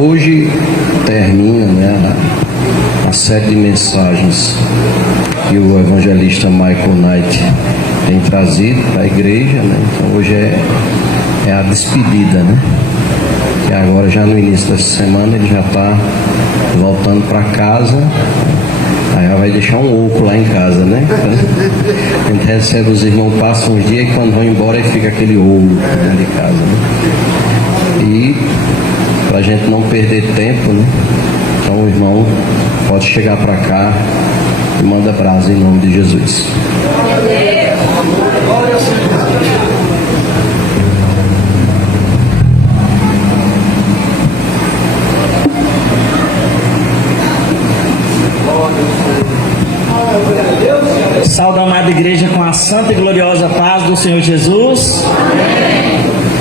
Hoje termina, né, a série de mensagens que o evangelista Michael Knight tem trazido para a igreja, né? Então hoje é a despedida, né? Que agora já no início dessa semana ele já está voltando para casa. Aí ela vai deixar um oco lá em casa, né? A gente recebe os irmãos, passam uns dias e quando vão embora aí fica aquele oco dentro de casa, né? E para a gente não perder tempo, né? Então o irmão pode chegar para cá e manda brasa em nome de Jesus. Saúde a amada igreja com a santa e gloriosa paz do Senhor Jesus.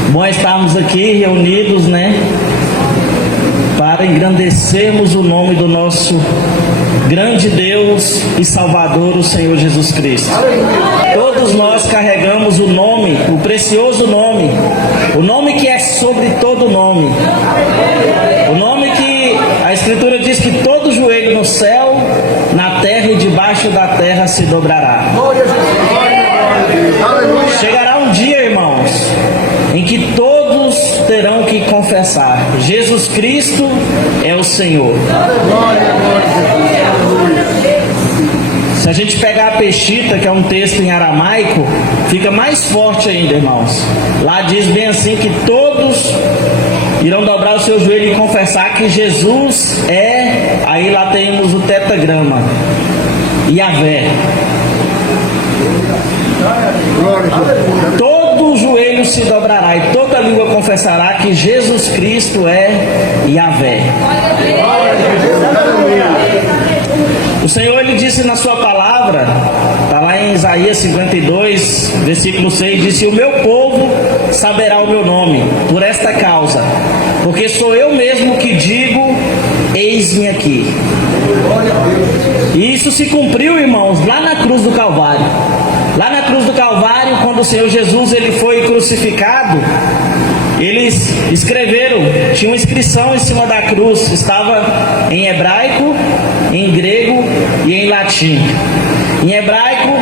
Bom estarmos aqui reunidos, né, para engrandecermos o nome do nosso grande Deus e Salvador, o Senhor Jesus Cristo. Todos nós carregamos o nome, o precioso nome, o nome que é sobre todo nome, o nome que a Escritura diz que todo joelho no céu, na terra e debaixo da terra se dobrará. Chegará um dia, irmãos, em que todos terão que confessar: Jesus Cristo é o Senhor. Se a gente pegar a Peshita, que é um texto em aramaico, fica mais forte ainda, irmãos. Lá diz bem assim que todos irão dobrar o seu joelho e confessar que Jesus é, aí lá temos o tetagrama, Yahvé. Todo joelho se dobrará e toda língua confessará que Jesus Cristo é Yahvé. O Senhor, Ele disse na sua palavra, está lá em Isaías 52, versículo 6, disse: o meu povo saberá o meu nome, por esta causa, porque sou eu mesmo que digo, eis-me aqui. E isso se cumpriu, irmãos, lá na cruz do Calvário. Lá na cruz do Calvário, quando o Senhor Jesus ele foi crucificado, eles escreveram, tinha uma inscrição em cima da cruz, estava em hebraico, em grego e em latim. Em hebraico,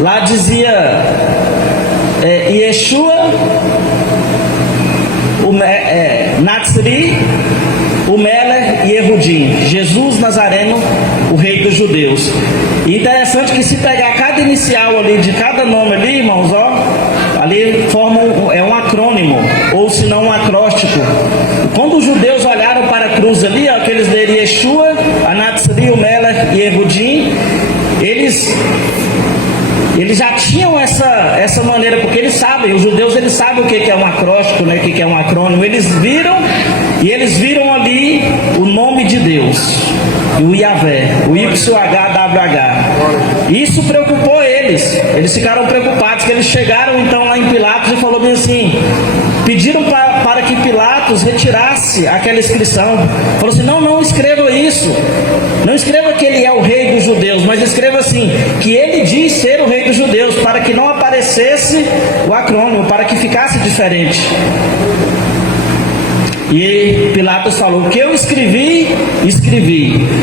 lá dizia Yeshua, Natsri, o Meler e Yehudim, Jesus Nazareno, o rei dos judeus. E interessante que se pegar cada inicial ali, de cada nome ali, irmãos, ó, ali forma um acrônimo, ou se não um acróstico. Quando os judeus olharam para a cruz ali, ó, que eles leram Yeshua, Anatsri, o Meler e Yehudim, eles já tinham essa maneira, porque eles sabem, os judeus eles sabem o que é um acróstico, né, o que é um acrônimo. Eles viram ali o nome de Deus, o Yahvé, o YHWH. Isso preocupou eles ficaram preocupados, que eles chegaram então lá em Pilatos e falou bem assim, pediram para que Pilatos retirasse aquela inscrição. Falou assim: não escreva isso, não escreva que ele é o rei dos judeus, mas escreva assim, que ele diz ser o rei dos judeus, para que não aparecesse o acrônimo, para que ficasse diferente. E Pilatos falou: o que eu escrevi,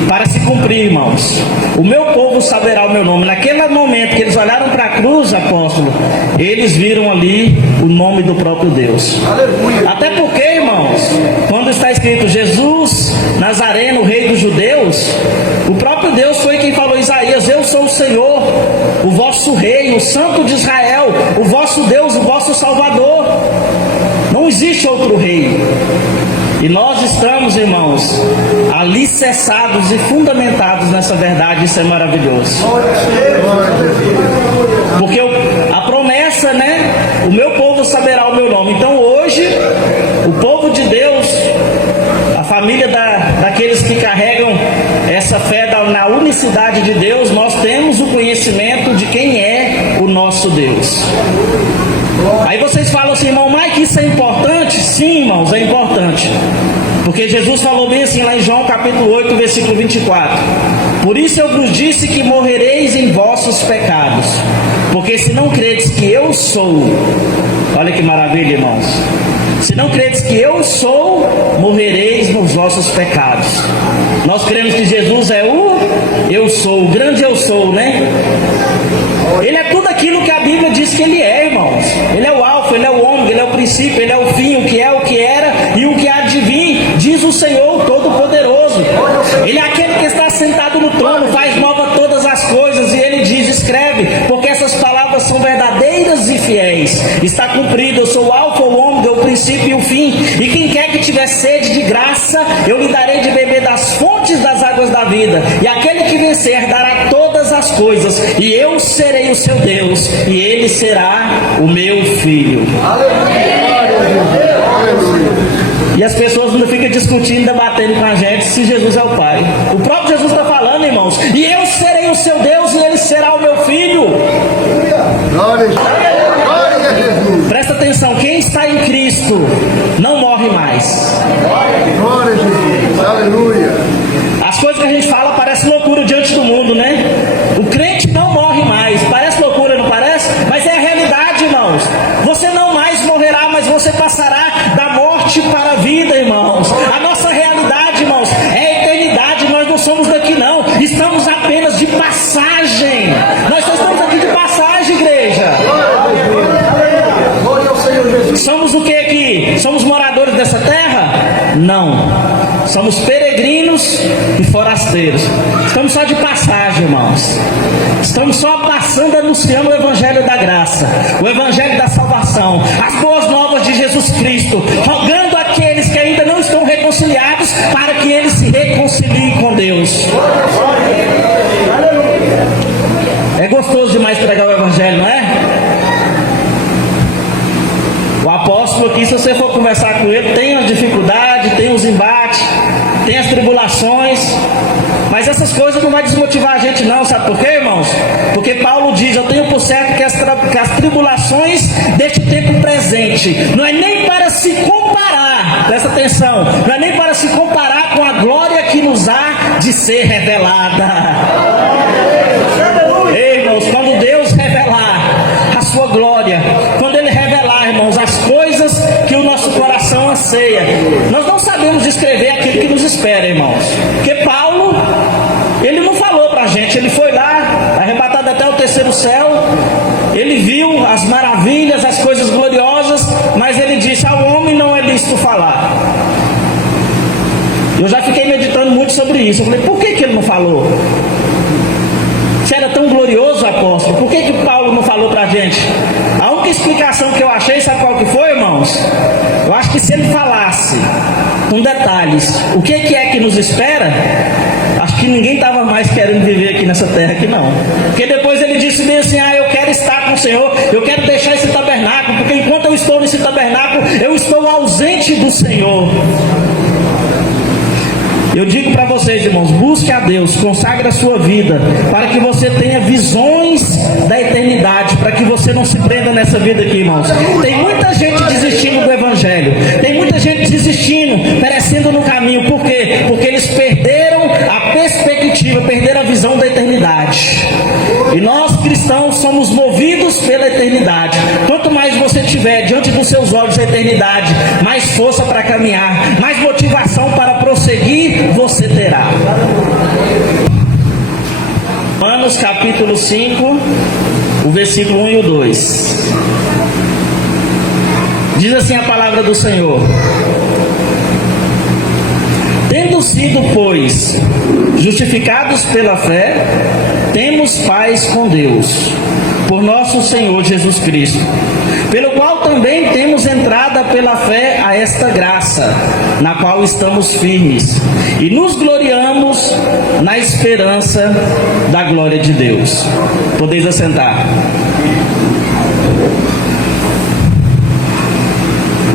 para se cumprir, irmãos. O meu povo saberá o meu nome. Naquele momento que eles olharam para a cruz, apóstolo, eles viram ali o nome do próprio Deus. Aleluia. Até porque, irmãos, quando está escrito Jesus Nazareno, o rei dos judeus, o próprio Deus foi quem falou em Isaías: eu sou o Senhor, o vosso rei, o Santo de Israel, o vosso Deus, o vosso Salvador. Não existe outro rei. E nós estamos, irmãos, alicerçados e fundamentados nessa verdade. Isso é maravilhoso. Porque a promessa, né? O meu povo saberá o meu nome. Então hoje, o povo de Deus, a família daqueles que carregam essa fé na unicidade de Deus, nós temos o conhecimento de quem é o nosso Deus. Aí vocês falam assim: irmão Mike, isso é importante? Sim, irmãos, é importante. Porque Jesus falou bem assim lá em João capítulo 8, versículo 24: por isso eu vos disse que morrereis em vossos pecados, porque se não credes que eu sou, olha que maravilha, irmãos, se não credes que eu sou, morrereis nos vossos pecados. Nós cremos que Jesus é o eu sou, o grande eu sou, né? Ele é tudo aquilo que a Bíblia diz que ele é, irmãos. Ele é o alfa, ele é o ômega, ele é o princípio, ele é o fim, o que é, o que era e o que há de vir, diz o Senhor Todo-Poderoso. Ele é aquele que está sentado no trono, faz nova todas as coisas, e ele diz, escreve, porque essas palavras são verdadeiras e fiéis. Está cumprido, eu sou o alfa, o ômega, o princípio e o fim, e quem quer que tiver sede de graça, eu lhe darei de beber das fontes das águas da vida, e aquele que vencer dará todas as coisas, e eu serei o seu Deus, e ele será o meu filho. E as pessoas não ficam discutindo, debatendo com a gente se Jesus é o Pai. O próprio Jesus está falando, irmãos, e eu serei o seu Deus, e ele será o meu filho. Presta atenção, quem está em Cristo não morre mais. Glória a Jesus, aleluia. As coisas que a gente fala parecem loucura diante do mundo, né? O crente não morre mais. Parece loucura, não parece? Mas é a realidade, irmãos. Você não mais morrerá, mas você passará da morte para a vida, irmãos. A nossa realidade, irmãos, é a eternidade. Nós não somos daqui, não. Estamos apenas de passagem. Nós só estamos aqui de passagem, igreja. Somos o que aqui? Somos moradores dessa terra? Não. Somos peregrinos e forasteiros. Estamos só de passagem, irmãos. Estamos só passando, anunciando o Evangelho da graça, o Evangelho da salvação, as boas novas de Jesus Cristo, rogando àqueles que ainda não estão reconciliados para que eles se reconciliem com Deus. É gostoso demais pregar o Evangelho, não é? O apóstolo aqui, se você for conversar com ele, tem a dificuldade, tem os embates, tem as tribulações, mas essas coisas não vai desmotivar a gente não, sabe por quê, irmãos? Porque Paulo diz, eu tenho por certo que as tribulações deste tempo presente, não é nem para se comparar, presta atenção, não é nem para se comparar com a glória que nos há de ser revelada. Ei, irmãos, quando Deus revelar a sua glória, quando Ele revelar, irmãos, as coisas que o nosso coração anseia, nós não sabemos descrever aquilo que nos espera, irmãos. Porque Paulo, ele não falou pra gente, ele foi lá, arrebatado até o terceiro céu, ele viu as maravilhas, as coisas gloriosas, mas ele disse, ao homem não é lícito falar. Eu já fiquei meditando muito sobre isso. Eu falei, por que ele não falou? Se era tão glorioso, apóstolo, por que Paulo não falou pra gente? A única explicação que eu achei, sabe qual que foi, irmãos? Eu acho que se ele falasse com detalhes o que é que nos espera, acho que ninguém estava mais querendo viver aqui nessa terra aqui não. Porque depois ele disse bem assim, eu quero estar com o Senhor, eu quero deixar esse tabernáculo, porque enquanto eu estou nesse tabernáculo, eu estou ausente do Senhor. Eu digo para vocês, irmãos, busque a Deus, consagre a sua vida, para que você tenha visões da eternidade, para que você não se prenda nessa vida aqui, irmãos. Tem muita gente desistindo do Evangelho, tem muita gente desistindo, perecendo no caminho. Por quê? Porque eles perderam a perspectiva, perderam a visão da eternidade. E nós cristãos somos movidos pela eternidade. Quanto mais você tiver diante dos seus olhos a eternidade, mais força para caminhar, mais motivação para prosseguir você terá. Romanos capítulo 5, o versículo 1 e o 2. Diz assim a palavra do Senhor: tendo sido, pois, justificados pela fé, temos paz com Deus, por nosso Senhor Jesus Cristo, pelo qual também temos entrada pela fé a esta graça, na qual estamos firmes, e nos gloriamos na esperança da glória de Deus. Podeis assentar.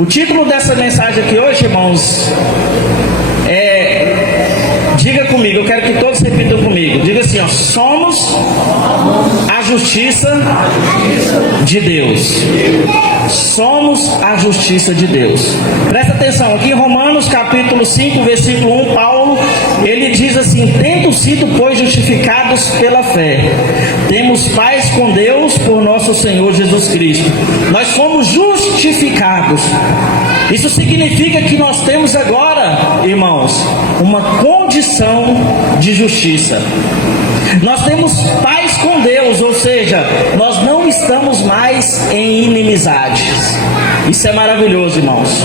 O título dessa mensagem aqui hoje, irmãos, diga comigo, eu quero que todos repitam comigo. Diga assim, somos a justiça de Deus. Somos a justiça de Deus. Presta atenção, aqui em Romanos capítulo 5, versículo 1, Paulo, ele diz assim: tendo sido, pois, justificados pela fé, temos paz com Deus por nosso Senhor Jesus Cristo. Nós fomos justificados justificados. Isso significa que nós temos agora, irmãos, uma condição de justiça. Nós temos paz com Deus, ou seja, nós não estamos mais em inimizades. Isso é maravilhoso, irmãos.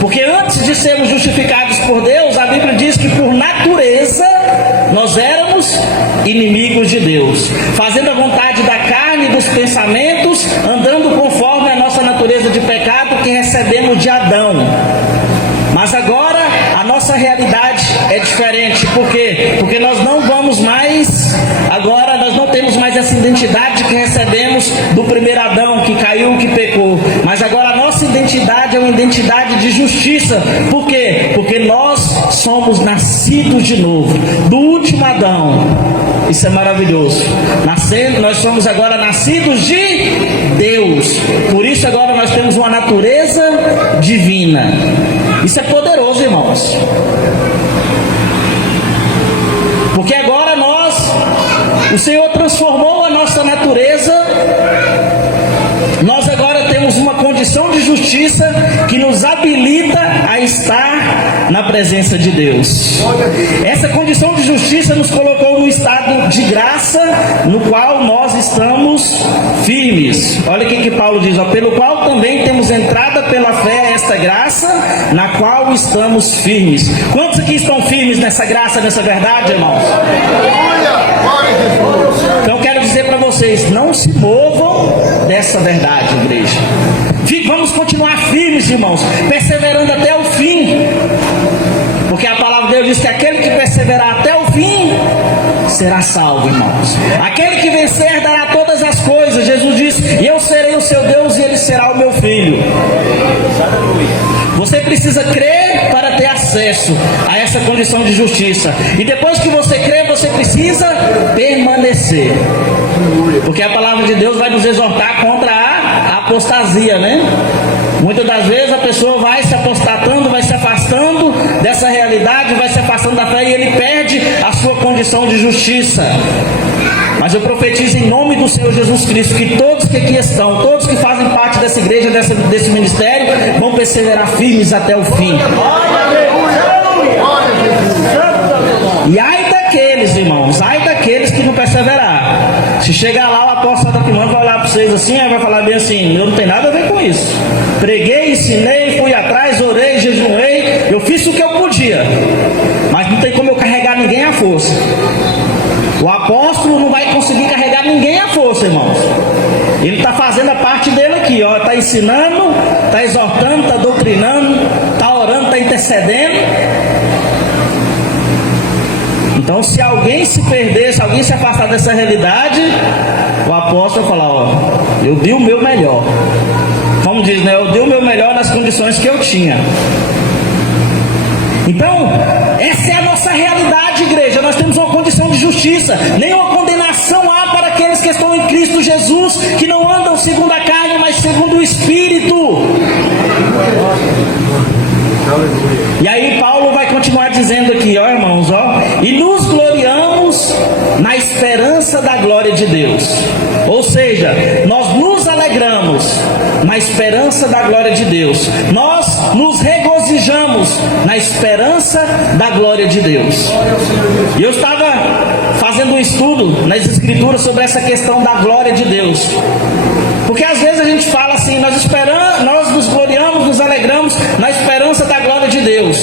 Porque antes de sermos justificados por Deus, a Bíblia diz que por natureza nós éramos inimigos de Deus, fazendo a vontade da carne e dos pensamentos, andando conforme a nossa natureza de pecado que recebemos de Adão. Mas agora a nossa realidade é diferente. Por quê? Porque nós não vamos mais, agora nós não temos mais essa identidade que recebemos do primeiro Adão, que caiu, que pecou. Mas agora a nossa identidade é uma identidade de justiça. Por quê? Porque nós somos nascidos de novo, do último Adão. Isso é maravilhoso. Nós somos agora nascidos de Deus. Por isso agora nós temos uma natureza divina. Isso é poderoso, irmãos. Porque agora o Senhor transformou a nossa natureza. Nós agora temos uma condição de justiça que nos habilita a estar na presença de Deus. Essa condição de justiça nos colocou no estado de graça, no qual nós estamos firmes. Olha o que Paulo diz, pelo qual também temos entrada pela fé a esta graça, na qual estamos firmes. Quantos aqui estão firmes nessa graça, nessa verdade, irmãos? Então eu quero dizer para vocês, não se movam dessa verdade, igreja. Vamos continuar firmes, irmãos, perseverando até o fim. Porque a palavra de Deus diz que aquele que perseverar até o fim será salvo, irmãos. Aquele que vencer dará todas as coisas. Jesus disse, eu serei o seu Deus e ele será o meu filho. Você precisa crer para ter acesso a essa condição de justiça. E depois que você crer, você precisa permanecer. Porque a palavra de Deus vai nos exortar contra a apostasia, né? Muitas das vezes a pessoa vai se apostatando, vai se afastando dessa realidade, vai se afastando da fé e ele perde a sua condição de justiça. Mas eu profetizo em nome do Senhor Jesus Cristo que todos que aqui estão, todos que fazem parte dessa igreja, desse ministério, vão perseverar firmes até o fim. E ai daqueles, irmãos, ai daqueles que não perseverar. Se chegar lá, o apóstolo Aquimano vai olhar para vocês assim, vai falar bem assim, eu não tenho nada a ver com isso. Preguei, ensinei, fui atrás, orei, jejuei, eu fiz o que eu podia. Mas não tem como eu carregar ninguém à força. O apóstolo não vai conseguir carregar ninguém à força, irmãos. Ele está fazendo a parte dele aqui, está ensinando, está exortando, está doutrinando, está orando, está intercedendo. Então, se alguém se perder, se alguém se afastar dessa realidade, o apóstolo vai falar, eu dei o meu melhor. Como diz, né? Eu dei o meu melhor nas condições que eu tinha. Então, essa é a nossa realidade, igreja. Nós temos uma condição de justiça. Nenhuma condenação há para aqueles que estão em Cristo Jesus, que não andam segundo a carne, mas segundo o Espírito. E aí Paulo vai continuar dizendo aqui, irmãos, e nos gloriamos na esperança da glória de Deus. Ou seja, nós nos alegramos na esperança da glória de Deus. Nós nos regozijamos na esperança da glória de Deus. E eu estava fazendo um estudo nas escrituras sobre essa questão da glória de Deus. Porque às vezes a gente fala assim, nós nos gloriamos, nos alegramos na esperança da glória de Deus.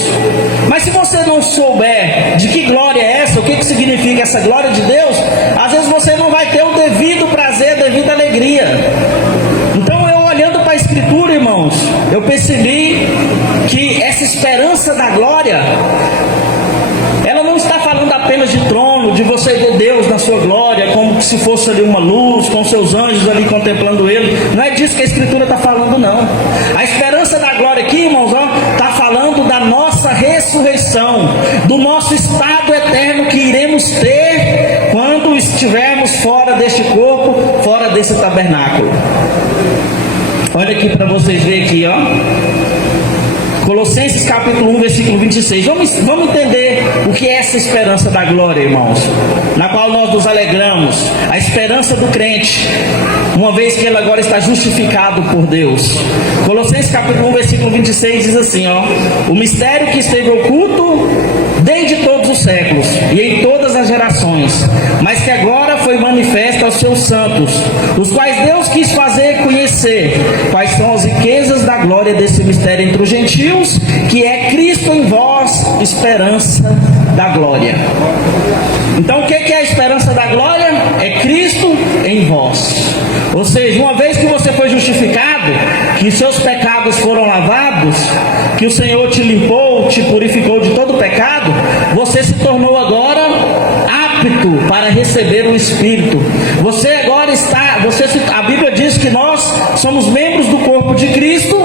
Mas se você não souber de que glória é essa, o que significa essa glória de Deus, às vezes você não vai ter o devido prazer, a devida alegria. Então eu olhando para a escritura, irmãos, eu percebi que essa esperança da glória, ela não está falando apenas de trono, de você ver Deus na sua glória, como se fosse ali uma luz, com seus anjos ali contemplando Ele. Não é disso que a Escritura está falando, não. A esperança da glória aqui, irmãos, está falando da nossa ressurreição, do nosso estado eterno que iremos ter quando estivermos fora deste corpo, fora desse tabernáculo. Olha aqui para vocês verem aqui, Colossenses capítulo 1, versículo 26. Vamos entender o que é essa esperança da glória, irmãos, na qual nós nos alegramos. A esperança do crente, uma vez que ele agora está justificado por Deus. Colossenses capítulo 1, versículo 26 diz assim, o mistério que esteve oculto desde todos os séculos e em todas as gerações, mas que agora foi manifesto aos seus santos, os quais Deus quis fazer conhecer quais são as riquezas da glória desse mistério entre os gentios, que é Cristo em vós, esperança da glória. Então o que é a esperança da glória? É Cristo em vós. Ou seja, uma vez que você foi justificado, que seus pecados foram lavados, que o Senhor te limpou, te purificou de todo pecado, você se tornou agora apto para receber o Espírito. Você agora está, a Bíblia diz que nós somos membros do corpo de Cristo,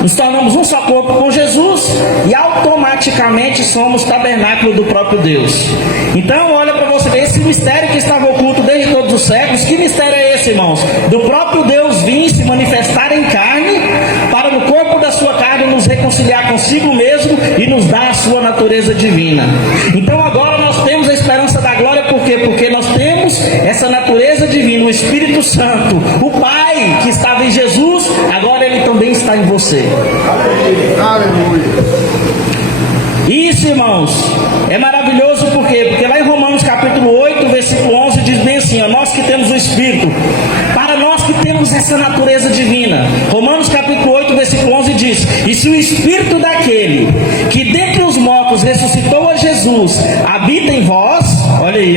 nos tornamos um só corpo com Jesus e automaticamente somos tabernáculo do próprio Deus. Então olha para você ver esse mistério que estava oculto desde todos os séculos. Que mistério é esse, irmãos? Do próprio Deus vir se manifestar em carne, para no corpo da sua carne nos reconciliar consigo mesmo e nos dar a sua natureza divina. Então agora nós temos a esperança da glória. Por quê? Porque nós temos essa natureza divina, o Espírito Santo, o Pai que estava em Jesus, agora ele também está em você. Aleluia. Isso, irmãos, é maravilhoso. Por quê? Porque lá em Romanos capítulo 8, versículo 11 diz bem assim, nós que temos o Espírito, para nós que temos essa natureza divina. Romanos capítulo 8, versículo 11 diz, e se o Espírito daquele que dentre os mortos ressuscitou a Jesus habita em vós, olha aí,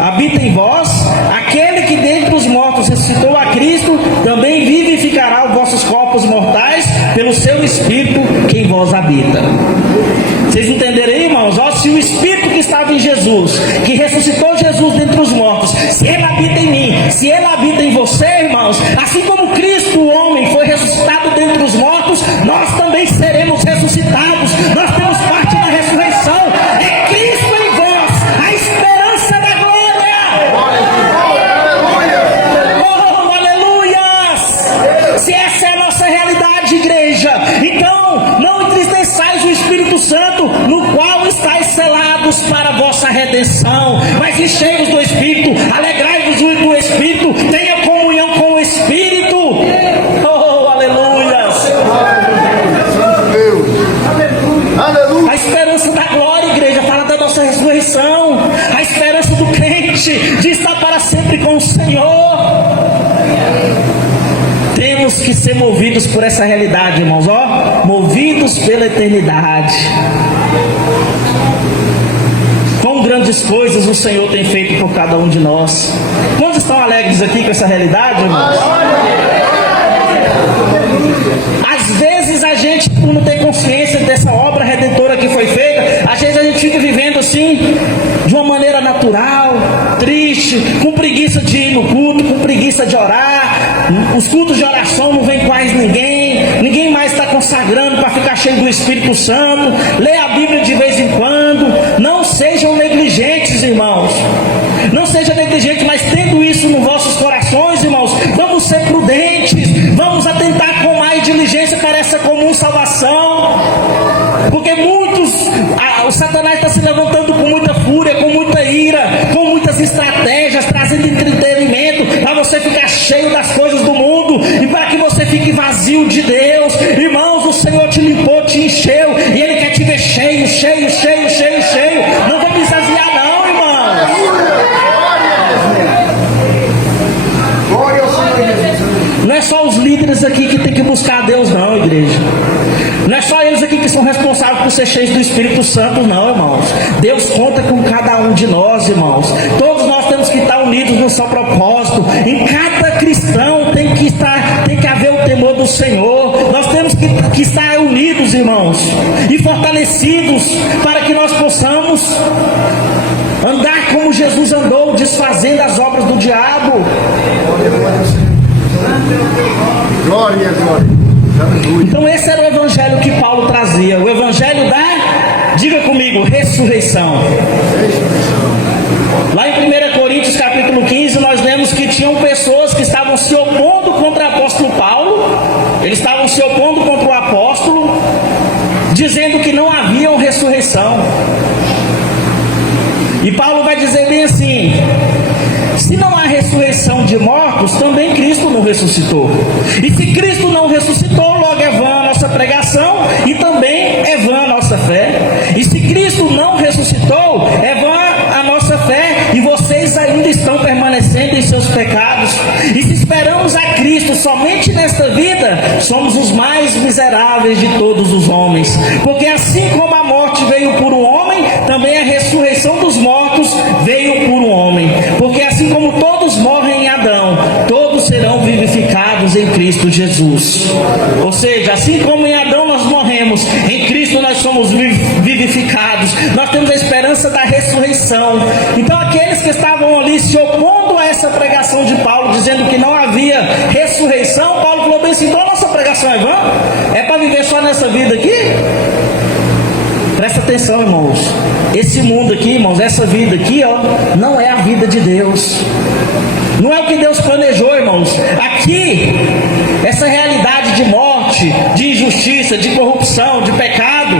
habita em vós, aquele que dentre os mortos ressuscitou a Cristo, também vivificará os vossos corpos mortais pelo seu Espírito que em vós habita. Vocês entenderam aí, irmãos? Se o Espírito que estava em Jesus, que ressuscitou Jesus dentre os mortos, se ele habita em mim, se ele habita em você, irmãos, assim como Cristo, o homem, foi ressuscitado dentre os mortos, nós também seremos ressuscitados. Nós temos parte na ressurreição. É Cristo em vós, a esperança da glória. Oh, aleluias! Se essa é a nossa realidade, igreja, então não entristeçais o Espírito Santo, no qual estáis selados para a vossa redenção. Mas enchei-vos do Espírito, alegrai-vos do Espírito, tenha comunhão com o Espírito. Oh, aleluias! A esperança da glória, igreja, fala da nossa ressurreição. A esperança do crente de estar para sempre com o Senhor. Temos que ser movidos por essa realidade, irmãos, movidos pela eternidade. Quão grandes coisas o Senhor tem feito por cada um de nós. Quantos estão alegres aqui com essa realidade, irmãos? Às vezes a gente, por não ter consciência dessa obra redentora que foi feita, às vezes a gente fica vivendo assim, de uma maneira natural, triste, com preguiça de ir no culto, com preguiça de orar. Os cultos de oração não vem quase ninguém mais está consagrando para ficar cheio do Espírito Santo. Lê a Bíblia de vez em quando. Não sejam negligentes, irmãos. Não sejam negligentes, mas tendo isso nos vossos corações, irmãos, vamos ser prudentes, vamos atentar com mais diligência para essa comum salvação, porque o Satanás está se levantando com muita fúria, com muita ira, com muitas estratégias, trazendo entretenimento para você ficar cheio das coisas do mundo e para que você fique vazio de Deus. Irmãos, o Senhor te limpou, te encheu e Ele quer te ver cheio. Não vamos exagerar não, irmãos. Não é só os líderes aqui que tem que buscar a Deus não, igreja. Não é só eles aqui que são responsáveis por ser cheios do Espírito Santo não, irmãos. Deus conta com cada um de nós, irmãos. Todos nós temos que estar unidos no seu propósito. Em cada cristão tem que haver o temor do Senhor. Nós temos que estar unidos, irmãos, e fortalecidos para que nós possamos andar como Jesus andou, desfazendo as obras do diabo. Glória. Então esse era o evangelho que Paulo trazia, o evangelho da, diga comigo, ressurreição. Lá em 1 Coríntios capítulo 15 nós lemos que tinham pessoas que estavam se opondo contra o apóstolo Paulo. Eles estavam se opondo contra o apóstolo, dizendo que não havia uma ressurreição. E Paulo vai dizer bem assim: se não há ressurreição de mortos, também Cristo não ressuscitou. E se Cristo não ressuscitou, logo é vã a nossa pregação e também é vã a nossa fé. E se Cristo não ressuscitou, é vã a nossa fé e vocês ainda estão permanecendo em seus pecados. E se esperamos a Cristo somente nesta vida, somos os mais miseráveis de todos os homens. Porque assim como a morte veio por um homem, também a ressurreição dos mortos veio por um homem. Porque assim como todos morrem em Adão, todos serão vivificados em Cristo Jesus. Ou seja, assim como em Adão nós morremos, em Cristo nós somos vivificados. Nós temos a esperança da ressurreição. Então aqueles que estavam ali se opondo a essa pregação de Paulo, dizendo que não havia ressurreição, Paulo falou bem assim: então a nossa pregação é vã? É para viver só nessa vida aqui? Presta atenção, irmãos. Esse mundo aqui, irmãos, essa vida aqui, ó, não é a vida de Deus. Não é o que Deus planejou, irmãos. Aqui, essa realidade de morte, de injustiça, de corrupção, de pecado,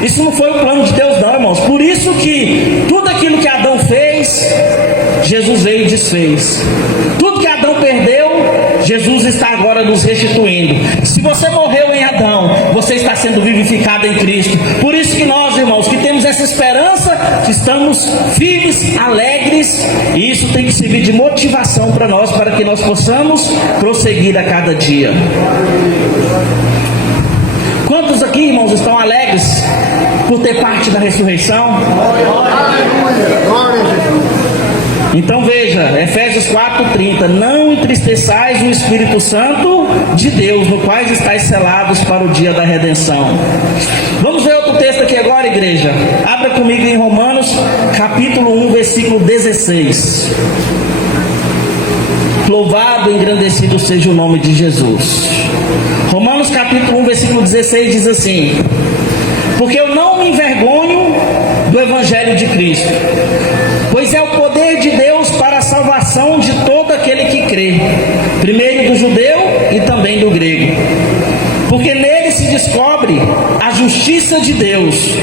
isso não foi o plano de Deus, não, irmãos. Por isso que tudo aquilo que Adão fez, Jesus veio e desfez. Tudo que Adão perdeu, Jesus está agora nos restituindo. Se você morreu em Adão, você está sendo vivificado em Cristo. Por isso que nós, irmãos, que temos essa esperança, estamos firmes, alegres, e isso tem que servir de motivação para nós, para que nós possamos prosseguir a cada dia. Quantos aqui, irmãos, estão alegres por ter parte da ressurreição? Aleluia. Glória a Jesus. Então veja, Efésios 4:30: não entristeçais o Espírito Santo de Deus, no qual estáis selados para o dia da redenção. Vamos ver outro texto aqui agora, igreja. Abra comigo em Romanos, capítulo 1, versículo 16. Louvado e engrandecido seja o nome de Jesus. Romanos capítulo 1, versículo 16 diz assim: porque eu não me envergonho do Evangelho de Cristo, pois é o poder de Deus para a salvação de todo aquele que crê, primeiro do judeu e também do grego. Porque nele se descobre a justiça de Deus,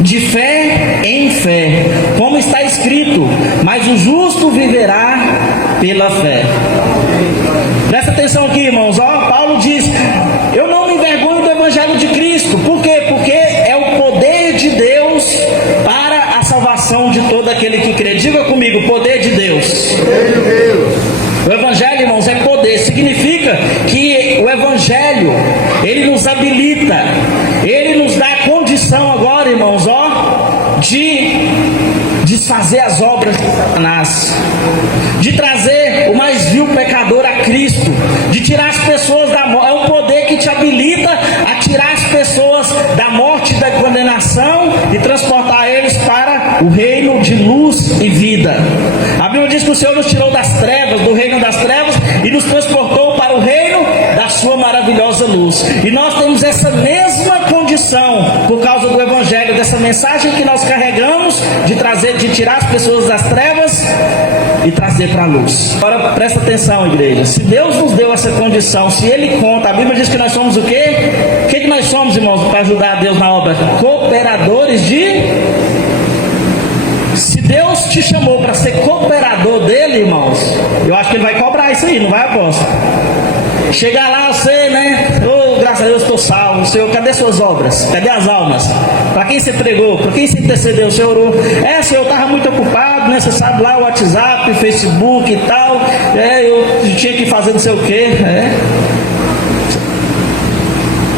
de fé em fé, como está escrito: mas o justo viverá pela fé. Presta atenção aqui, irmãos, ó, Paulo diz: eu não me envergonho do Evangelho de Cristo. Por quê? Porque é o poder de Deus para a salvação de todo aquele que crê. Diga comigo: poder de Deus. O Evangelho, irmãos, é poder. Significa que o Evangelho, ele nos habilita, ele nos dá a condição agora, irmãos, ó, de desfazer as obras de Satanás, de trazer o mais vil pecador a Cristo, de tirar as pessoas da morte. É um poder que te habilita a tirar as pessoas da morte e da condenação e transportar eles para o reino de luz e vida. A Bíblia diz que o Senhor nos tirou das trevas, do reino das trevas, e nos transportou para o reino da sua maravilhosa luz. E nós temos essa mesma condição por causa do Evangelho, dessa mensagem que nós carregamos, de tirar as pessoas das trevas e trazer para a luz. Agora presta atenção, igreja. Se Deus nos deu essa condição, se Ele conta, a Bíblia diz que nós somos o quê? O que nós somos, irmãos, para ajudar a Deus na obra? Cooperadores de... Se Deus te chamou para ser cooperador dele, irmãos, eu acho que Ele vai cobrar isso aí, não vai, apóstolo? Chegar lá, você, né? Oh, graças a Deus estou salvo. Senhor, cadê suas obras? Cadê as almas? Para quem você pregou? Para quem você intercedeu? Senhor, Senhor, eu estava muito ocupado, né? Você sabe lá, o WhatsApp, Facebook e tal. Eu tinha que fazer não sei o quê.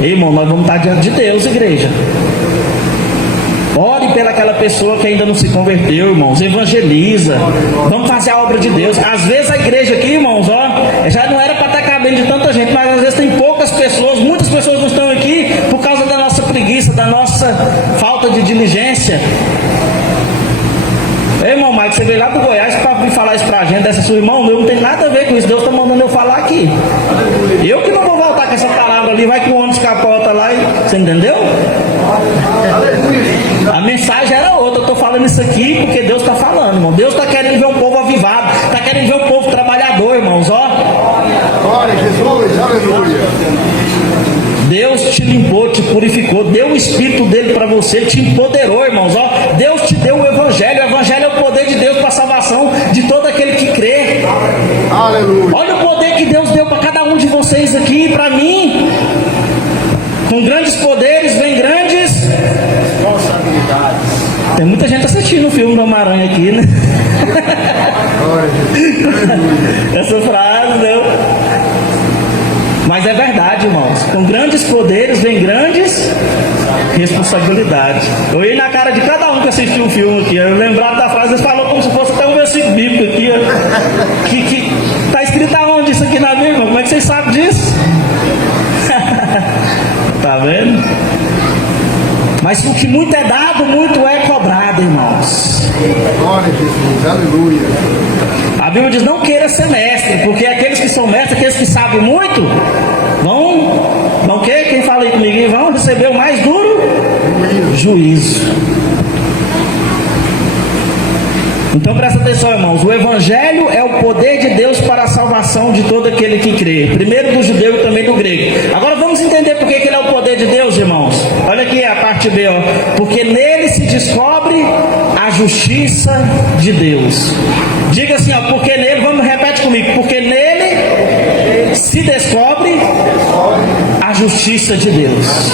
Ei, irmão, nós vamos estar diante de Deus, igreja. Ore pelaquela pessoa que ainda não se converteu, irmãos. Evangeliza. Vamos fazer a obra de Deus. Às vezes a igreja aqui, irmãos, ó, já não era para estar cabendo de tanta gente, mas às vezes tem poucas pessoas, muitas pessoas não estão aqui por causa da nossa preguiça, da nossa falta de diligência. Ei, irmão Mike, você veio lá do Goiás para vir falar isso pra gente, dessa sua irmão, eu não tem nada a ver com isso, Deus está mandando eu falar aqui. Eu que não vou voltar com essa palavra ali, vai que o ônibus capota lá, você entendeu? A mensagem era outra, eu estou falando isso aqui porque Deus está falando, irmão. Deus está querendo ver um povo avivado, está querendo ver um povo trabalhador, irmãos, ó. Glória a Jesus, aleluia. Deus te limpou, te purificou, deu o Espírito dele para você, te empoderou, irmãos. Ó, Deus te deu o Evangelho é o poder de Deus para a salvação de todo aquele que crê. Aleluia. Olha o poder que Deus deu para cada um de vocês aqui e para mim. Com grandes poderes vem grandes responsabilidades. Tem muita gente assistindo o filme do Homem-Aranha aqui, né? Essa frase, não. Mas é verdade, irmãos. Com grandes poderes vem grandes responsabilidades. Eu ia na cara de cada um que assistiu o filme aqui. Eu lembrava da frase, eles falaram como se fosse até um versículo bíblico aqui. Que tá escrito aonde isso aqui na Bíblia? Como é que vocês sabem disso? Tá vendo? Mas o que muito é dado, muito é cobrado, irmãos. Glória a Jesus, aleluia. A Bíblia diz: não queira ser mestre, porque aqueles que são mestres, aqueles que sabem muito, vão que? Quem fala aí comigo? Vão receber o mais duro juízo. Então presta atenção, irmãos. O Evangelho é o poder de Deus para a salvação de todo aquele que crê. Primeiro do judeu e também do grego. Agora vamos entender por que ele é o poder de Deus, irmãos. Olha aqui a parte B, ó. Porque nele se descobre a justiça de Deus. Diga assim, ó. Porque nele, repete comigo. Porque nele se descobre a justiça de Deus.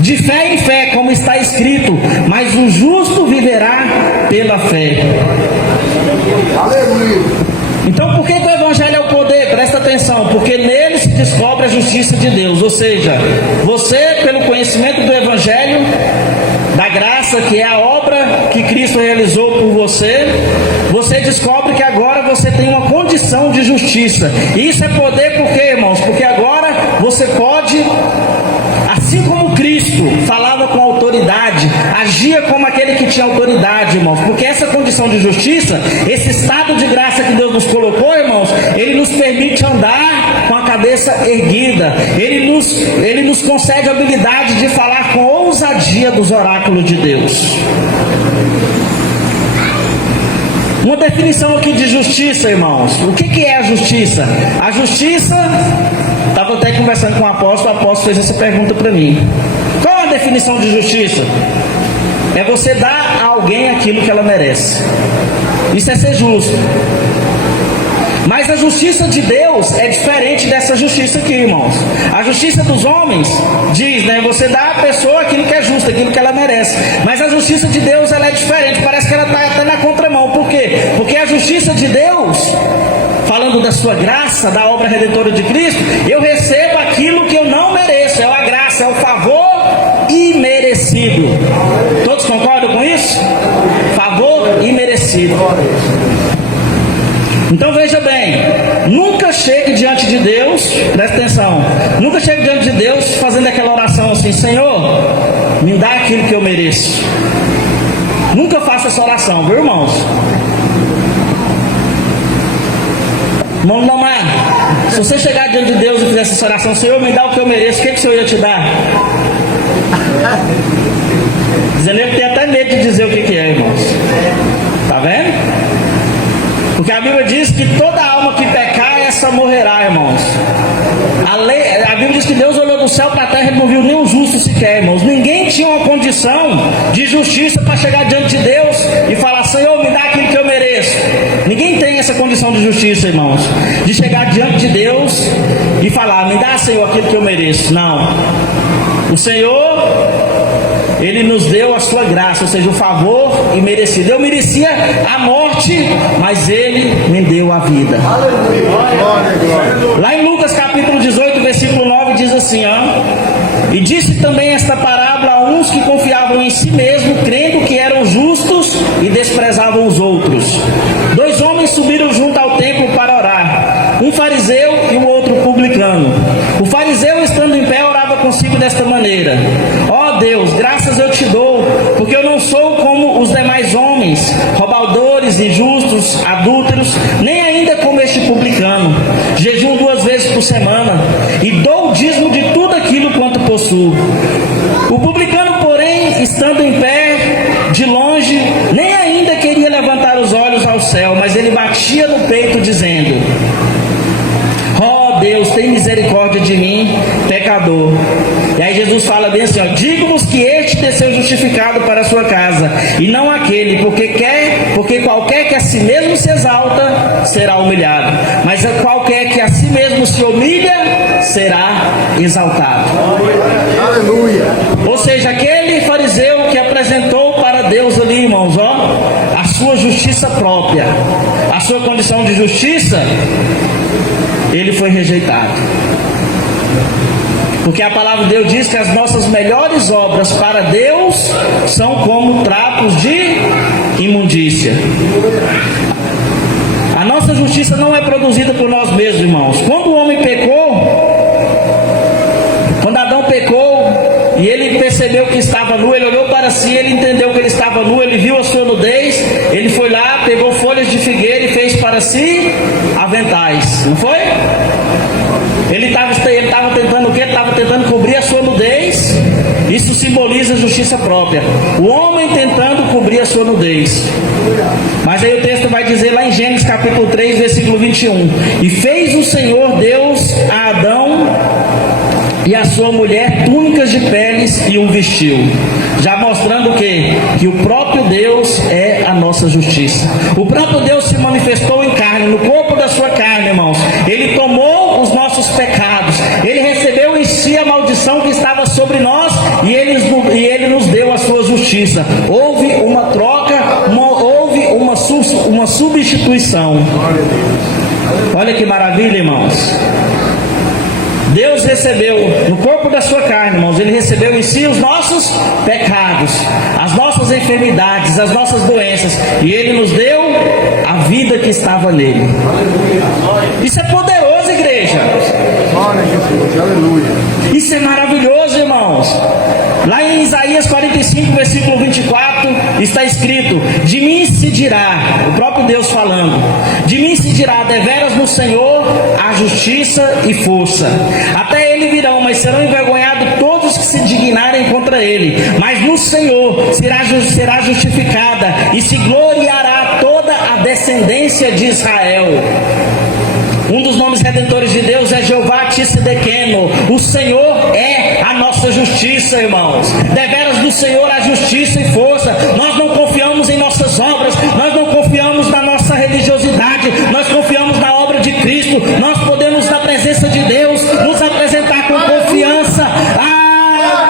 De fé em fé, como está escrito, mas o justo viverá pela fé. Aleluia. Então por que o Evangelho é o poder? Presta atenção, porque nele se descobre a justiça de Deus. Ou seja, você, pelo conhecimento do Evangelho, da graça, que é a obra que Cristo realizou por você, você descobre que agora você tem uma condição de justiça. E isso é poder por quê, irmãos? Porque agora você pode, assim como Cristo falava com autoridade, agia como aquele que tinha autoridade, irmãos. Porque essa condição de justiça, esse estado de graça que Deus nos colocou, irmãos, ele nos permite andar com a cabeça erguida. Ele nos concede a habilidade de falar com ousadia dos oráculos de Deus. Uma definição aqui de justiça, irmãos. O que é a justiça? A justiça, estava até conversando com o apóstolo fez essa pergunta para mim. Qual é a definição de justiça? É você dar a alguém aquilo que ela merece. Isso é ser justo. Mas a justiça de Deus é diferente dessa justiça aqui, irmãos. A justiça dos homens diz, né? Você dá à pessoa aquilo que é justo, aquilo que ela merece. Mas a justiça de Deus, ela é diferente. Parece que ela está até na contramão. Por quê? Porque a justiça de Deus, falando da sua graça, da obra redentora de Cristo, eu recebo aquilo que eu não mereço. É a graça, é o favor imerecido. Todos concordam com isso? Favor imerecido. Então veja bem, nunca chegue diante de Deus, presta atenção, nunca chegue diante de Deus fazendo aquela oração assim: Senhor, me dá aquilo que eu mereço. Nunca faça essa oração, viu, irmãos? Irmão Lomar, se você chegar diante de Deus e fizer essa oração: Senhor, me dá o que eu mereço, o que o Senhor ia te dar? Dizendo que tem até medo de dizer o que é, irmãos. Tá vendo? Porque a Bíblia diz que toda alma que pecar, essa morrerá, irmãos. A Bíblia diz que Deus olhou do céu para a terra e não viu nenhum justo sequer, irmãos. Ninguém tinha uma condição de justiça para chegar diante de Deus e falar: Senhor, me dá aquilo que eu mereço. Ninguém tem essa condição de justiça, irmãos, de chegar diante de Deus e falar: me dá, Senhor, aquilo que eu mereço. Não. O Senhor, Ele nos deu a sua graça, ou seja, o favor imerecido. Eu merecia a morte, mas Ele me deu a vida. Lá em Lucas capítulo 18, versículo 9, diz assim, ó: e disse também esta parábola a uns que confiavam em si mesmos, crendo que eram justos e desprezavam os outros. 2 homens subiram junto ao templo para orar, um fariseu e o outro publicano. O fariseu, estando em pé, orava consigo desta maneira: ó Deus, graças eu te dou, porque eu não sou como os demais homens, roubadores, injustos, adúlteros, nem ainda como este publicano. Jejuo 2 vezes por semana e dou o dízimo de tudo aquilo quanto possuo. O publicano, porém, estando em pé, de longe, nem ainda queria levantar os olhos ao céu, mas ele batia no peito, dizendo: ó Deus, tem misericórdia de mim, bem assim, ó: digo-vos que este desceu justificado para a sua casa, e não aquele, porque qualquer que a si mesmo se exalta, será humilhado, mas qualquer que a si mesmo se humilha, será exaltado. Aleluia. Ou seja, aquele fariseu que apresentou para Deus ali, irmãos, ó, a sua justiça própria, a sua condição de justiça, ele foi rejeitado. Porque a palavra de Deus diz que as nossas melhores obras para Deus são como trapos de imundícia. A nossa justiça não é produzida por nós mesmos, irmãos. Quando o homem pecou, quando Adão pecou e ele percebeu que estava nu, ele olhou para si, ele entendeu que ele estava nu, ele viu a sua nudez, ele foi lá, pegou folhas de figueira e fez para si aventais, não foi? Ele estava tentando o quê? Ele estava tentando cobrir a sua nudez. Isso simboliza a justiça própria. O homem tentando cobrir a sua nudez. Mas aí o texto vai dizer lá em Gênesis capítulo 3, versículo 21. E fez o Senhor Deus a Adão e a sua mulher túnicas de peles e um vestiu. Já mostrando o quê? Que o próprio Deus é a nossa justiça. O próprio Deus se manifestou em carne, no corpo da sua carne, irmãos. Ele tomou os nossos pecados. Ele recebeu em si a maldição que estava sobre nós e ele nos deu a sua justiça. Houve uma troca, houve uma substituição. Olha que maravilha, irmãos. Deus recebeu no corpo da sua carne, irmãos, Ele recebeu em si os nossos pecados, as nossas enfermidades, as nossas doenças, e Ele nos deu a vida que estava nele. Isso é poderoso, igreja. Glória a Jesus. Aleluia. Isso é maravilhoso, irmãos. Lá em Isaías 45, versículo 24, está escrito: de mim se dirá, o próprio Deus falando, de mim se dirá, deveras no Senhor há justiça e força. Até ele virão, mas serão envergonhados todos que se indignarem contra ele. Mas no Senhor será justificada e se gloriará toda a descendência de Israel. Um dos nomes redentores de Deus é Jeová Tissedequeno. O Senhor é a nossa justiça, irmãos. Deveras do Senhor a justiça e força. Nós não confiamos em nossas obras, nós não confiamos na nossa religiosidade, nós confiamos na obra de Cristo. Nós podemos, na presença de Deus, nos apresentar com confiança,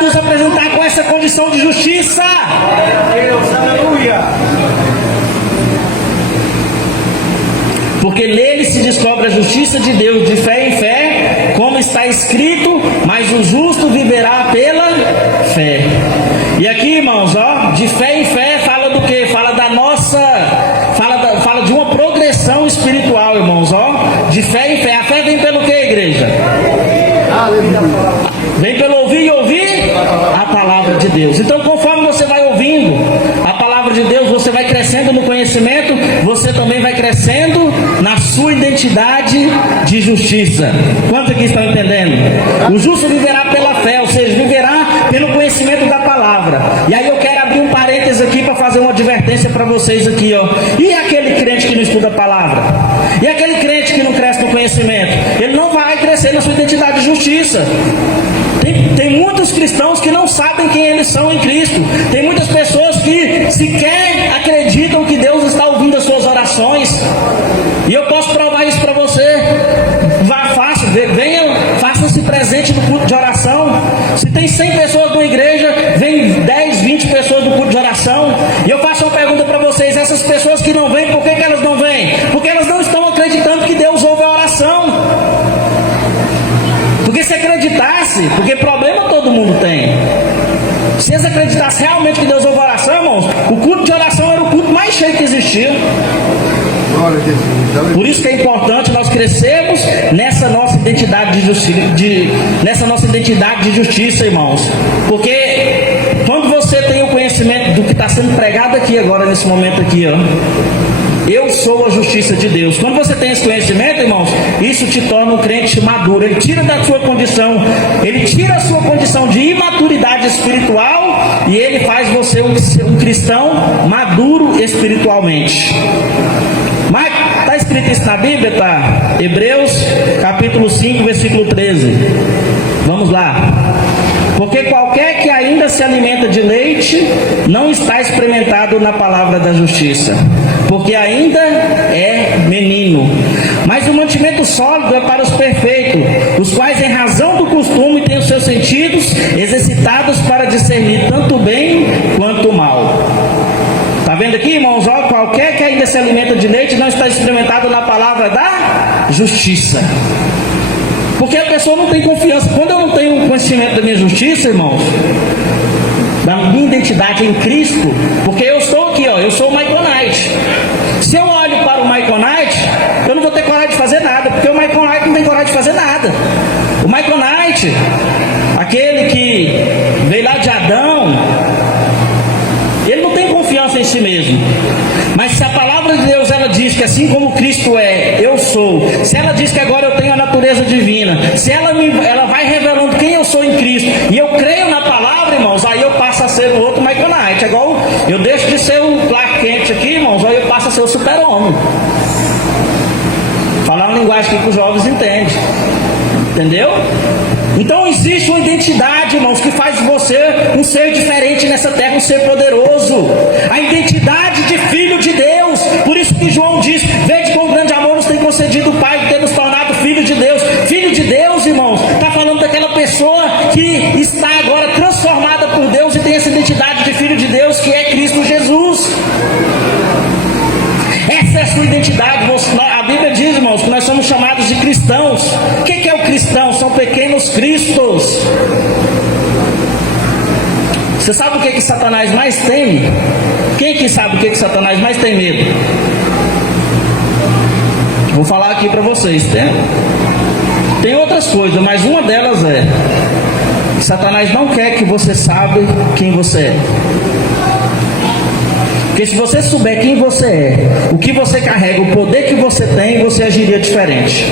nos apresentar com essa condição de justiça. Deus, aleluia. Porque nele se descobre a justiça de Deus de fé em fé, como está escrito: mas o justo viverá pela fé. E aqui, irmãos, ó, de fé em fé fala do que? Fala da nossa, fala de uma progressão espiritual, irmãos, ó, de fé em fé. A fé vem pelo que, igreja? Aleluia. Vem pelo ouvir e ouvir a palavra de Deus. Então, conforme você vai ouvindo a palavra de Deus, você vai crescendo no conhecimento, você também vai crescendo na sua identidade de justiça. Quantos aqui estão entendendo? O justo viverá pela fé, ou seja, viverá pelo conhecimento da palavra. E aí eu quero abrir um parênteses aqui para fazer uma advertência para vocês aqui, ó. E aquele crente que não estuda a palavra? E aquele crente que não cresce no conhecimento? Ele não vai crescer na sua identidade de justiça. Tem muitos cristãos que não sabem quem eles são em Cristo. Tem muitas pessoas que sequer acreditam que Deus está ouvindo as suas orações. E eu posso provar isso para você. Vá fácil, venha, faça-se presente no culto de oração. Se tem 100 pessoas na igreja, vem 10, 20 pessoas no culto de oração. E eu faço uma pergunta para vocês: essas pessoas que não vêm, por que elas não vêm? Porque elas não estão acreditando que Deus ouve a oração. Porque se acreditasse, porque problema todo mundo tem. Se eles acreditassem realmente que Deus ouve a oração, irmãos, o culto de oração era o culto mais cheio que existia. Glória a Jesus. Por isso que é importante nós crescermos nessa nossa identidade de justiça, irmãos. Porque quando você tem o conhecimento do que está sendo pregado aqui agora, nesse momento aqui, ó, eu sou a justiça de Deus. Quando você tem esse conhecimento, irmãos, isso te torna um crente maduro. Ele tira da sua condição, ele tira a sua condição de imaturidade espiritual e ele faz você um cristão maduro espiritualmente. Mas está escrito isso na Bíblia, tá? Hebreus capítulo 5, versículo 13. Vamos lá. Porque qualquer ainda se alimenta de leite, não está experimentado na palavra da justiça, porque ainda é menino. Mas o mantimento sólido é para os perfeitos, os quais, em razão do costume, têm os seus sentidos exercitados para discernir tanto o bem quanto o mal. Está vendo aqui, irmãos? Ó, qualquer que ainda se alimenta de leite não está experimentado na palavra da justiça. Porque a pessoa não tem confiança. Quando eu não tenho conhecimento da minha justiça, irmãos, da minha identidade em Cristo, porque eu estou aqui, ó, eu sou o Michael Knight. Se eu olho para o Michael Knight, eu não vou ter coragem de fazer nada, porque o Michael Knight não tem coragem de fazer nada. O Michael Knight, aquele que veio lá de Adão, ele não tem confiança em si mesmo. Mas se a palavra de Deus, ela diz que assim como Cristo é, eu sou. Se ela diz que agora eu tenho a natureza divina, se ela vai revelando quem eu sou em Cristo, e eu creio na palavra, irmãos, aí eu passo a ser o outro Michael Knight. É igual eu deixo de ser o Clark Kent aqui, irmãos, aí eu passo a ser o super-homem. Falar uma linguagem que os jovens entendem. Entendeu? Então existe uma identidade, irmãos, que faz de você um ser diferente nessa terra, um ser poderoso. A identidade de filho de Deus. Por isso que João diz: vede com grande amor nos tem concedido o Pai de ter nos tornado filho de Deus. Filho de Deus, irmãos, está falando daquela pessoa que está agora transformada por Deus e tem essa identidade de filho de Deus, que é Cristo Jesus. Essa é a sua identidade. A Bíblia diz, irmãos, que nós somos chamados de cristãos. O que é o cristão? São pequenos cristos. Você sabe o que Satanás mais teme? Quem que sabe o que Satanás mais tem medo? Vou falar aqui para vocês, tem outras coisas, mas uma delas é: Satanás não quer que você saiba quem você é. Porque se você souber quem você é, o que você carrega, o poder que você tem, você agiria diferente.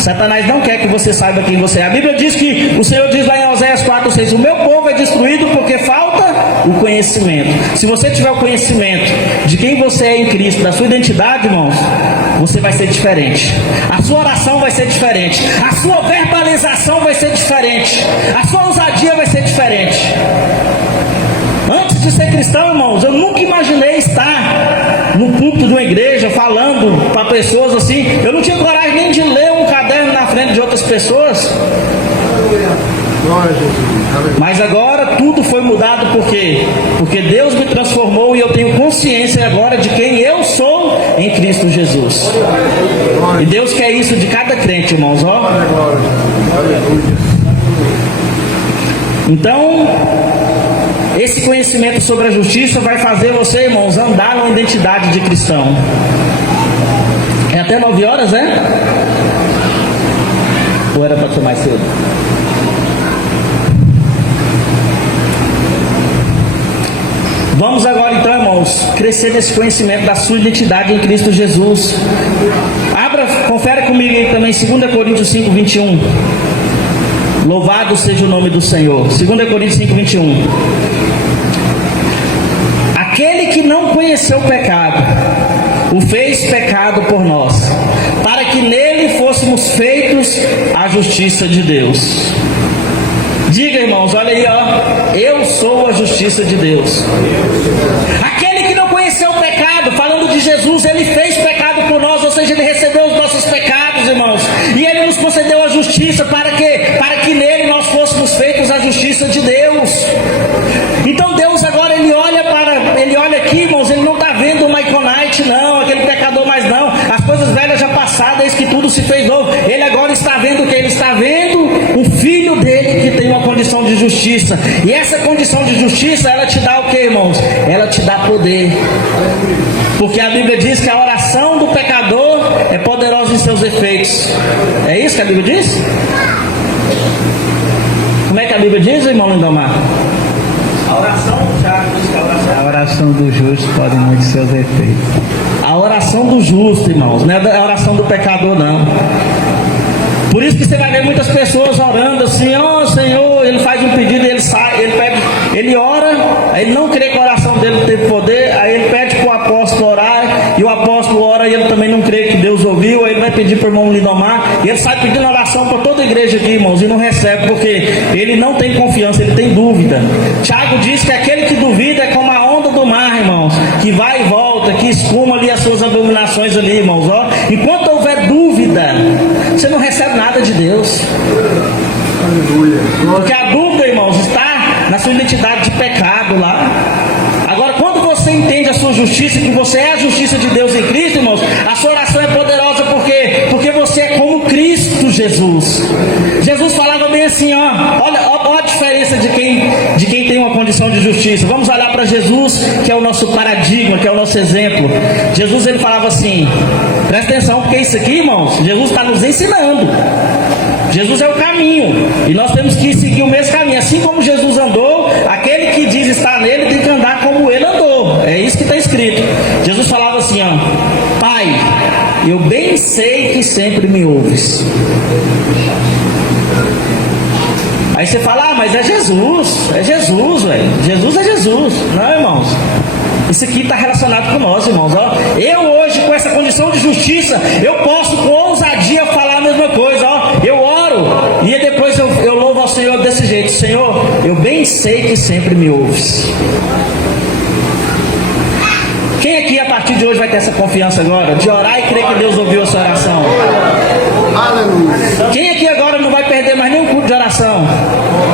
Satanás não quer que você saiba quem você é. A Bíblia diz que, o Senhor diz lá em Oséias 4:6, o meu povo é destruído porque falta o conhecimento. Se você tiver o conhecimento de quem você é em Cristo, da sua identidade, irmãos, você vai ser diferente. A sua oração vai ser diferente. A sua verbalização vai ser diferente. A sua ousadia vai ser diferente. Antes de ser cristão, irmãos, eu nunca imaginei estar no púlpito de uma igreja falando para pessoas assim. Eu não tinha coragem nem de ler um caderno na frente de outras pessoas. Mas agora tudo foi mudado. Por quê? Porque Deus me transformou e eu tenho consciência agora de quem eu sou em Cristo Jesus. E Deus quer isso de cada crente, irmãos, ó. Então, esse conhecimento sobre a justiça vai fazer você, irmãos, andar numa identidade de cristão. É até 9 horas, né? Ou era para ser mais cedo? Vamos agora então, irmãos, crescer nesse conhecimento da sua identidade em Cristo Jesus. Confere comigo aí também 2 Coríntios 5:21. Louvado seja o nome do Senhor. 2 Coríntios 5:21. Aquele que não conheceu o pecado, o fez pecado por nós, para que nele fôssemos feitos a justiça de Deus. Diga, irmãos, olha aí, ó. Eu sou a justiça de Deus. Aquele que não conheceu o pecado, falando de Jesus, ele fez pecado por nós, ou seja, ele recebeu os nossos pecados, irmãos, e ele nos concedeu a justiça. Para quê? Para que nele nós fôssemos feitos a justiça de Deus. Então Deus agora, ele olha aqui, irmãos, ele não está vendo o Michael Knight, não, aquele pecador mais não, as coisas velhas já passaram, eis que tudo se fez novo. Ele agora está vendo o que? Ele está vendo o filho dele que tem uma condição de justiça. E essa condição de justiça, ela te dá o que, irmãos? Ela te dá poder. Porque a Bíblia diz que a oração do pecador é poderosa em seus efeitos. É isso que a Bíblia diz? Como é que a Bíblia diz, irmão Lindomar? A oração do justo pode muito seus efeitos. A oração do justo, irmãos, não é a oração do pecador, não. Por isso que você vai ver muitas pessoas orando assim: ó Senhor, ele faz um pedido, ele sai, ele pede, ele ora, aí ele não crê que a oração dele tem poder, aí ele pede para o apóstolo orar, e o apóstolo ora e ele também não crê que Deus ouviu, aí ele vai pedir para o irmão Lindomar, e ele sai pedindo oração para todo igreja aqui, irmãos, e não recebe porque ele não tem confiança, ele tem dúvida. Tiago diz que aquele que duvida é como a onda do mar, irmãos, que vai e volta, que escuma ali as suas abominações ali, irmãos, ó. Enquanto houver dúvida, você não recebe nada de Deus. Aleluia. Porque a dúvida, irmãos, está na sua identidade de pecado lá. Agora, quando você entende a sua justiça, que você é a justiça de Deus em Cristo, irmãos, a sua oração é poderosa porque você é como Cristo Jesus. Jesus falava bem assim, ó, olha a diferença de quem tem uma condição de justiça. Vamos olhar para Jesus, que é o nosso paradigma, que é o nosso exemplo. Jesus, ele falava assim, presta atenção, porque isso aqui, irmãos, Jesus está nos ensinando. Jesus é o caminho, e nós temos que seguir o mesmo caminho. Assim como Jesus andou, aquele que diz estar nele tem que andar como ele andou. É isso que está escrito. Jesus falava assim, ó, Pai, eu bem sei que sempre me ouves. Aí você fala, mas é Jesus, velho. Jesus é Jesus. Não, irmãos, isso aqui está relacionado com nós, irmãos, ó. Eu hoje, com essa condição de justiça, eu posso com ousadia falar a mesma coisa, ó. Eu oro, e depois eu louvo ao Senhor desse jeito. Senhor, eu bem sei que sempre me ouves. Quem aqui a partir de hoje vai ter essa confiança agora, de orar e crer que Deus ouviu a sua oração? Aleluia. Quem aqui agora não vai perder mais nenhum culto de oração?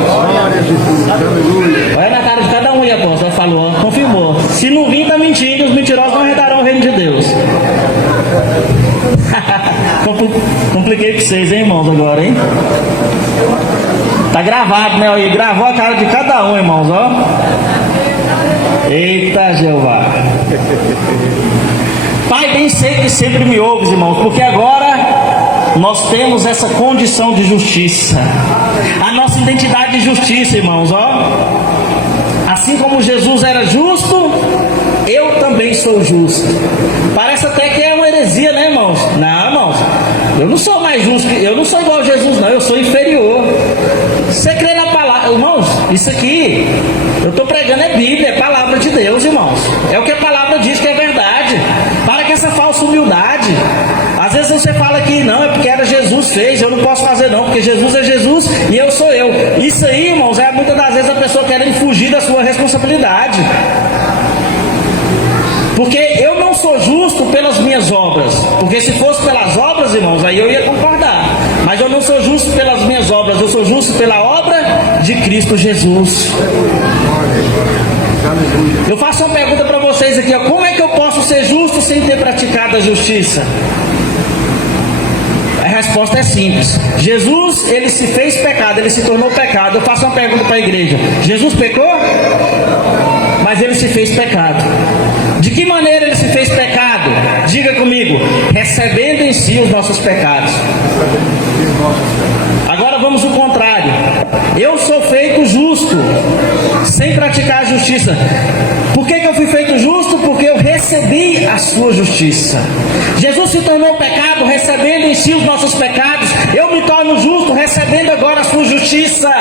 Glória a Jesus. Aleluia. Olha na cara de cada um aí, apóstolo, falou, ó, confirmou. Se não vir, tá mentindo, os mentirosos não herdarão o reino de Deus. Compliquei com vocês, hein, irmãos, agora, hein? Tá gravado, né? E gravou a cara de cada um, irmãos, ó. Eita, Jeová. Pai, bem sei que sempre me ouves, irmãos, porque agora nós temos essa condição de justiça. A nossa identidade de justiça, irmãos, ó. Assim como Jesus era justo, eu também sou justo. Parece até que é uma heresia, né, irmãos? Não, irmãos, eu não sou mais justo, eu não sou igual a Jesus, não, eu sou inferior. Você crê na palavra, irmãos? Isso aqui, eu estou pregando é Bíblia, é palavra de Deus, irmãos. É o que a palavra diz que é verdade. Para com essa falsa humildade. Às vezes você fala que não, é porque era Jesus fez, eu não posso fazer não, porque Jesus é Jesus e eu sou eu. Isso aí, irmãos, é muitas das vezes a pessoa querendo fugir da sua responsabilidade. Porque eu não sou justo pelas minhas obras. Porque se fosse pelas obras, irmãos, aí eu ia concordar. Mas eu não sou justo pelas minhas obras, eu sou justo pela obra de Cristo Jesus. Eu faço uma pergunta para vocês aqui, ó. Como é que eu posso ser justo sem ter praticado a justiça? A resposta é simples. Jesus, ele se fez pecado, ele se tornou pecado. Eu faço uma pergunta para a igreja. Jesus pecou? Mas ele se fez pecado. De que maneira ele se fez pecado? Diga comigo. Recebendo em si os nossos pecados. Agora vamos ao contrário. Eu sou feito justo sem praticar a justiça. Por que eu fui feito justo? Porque eu recebi a sua justiça. Jesus se tornou pecado recebendo em si os nossos pecados. Eu me torno justo recebendo agora a sua justiça.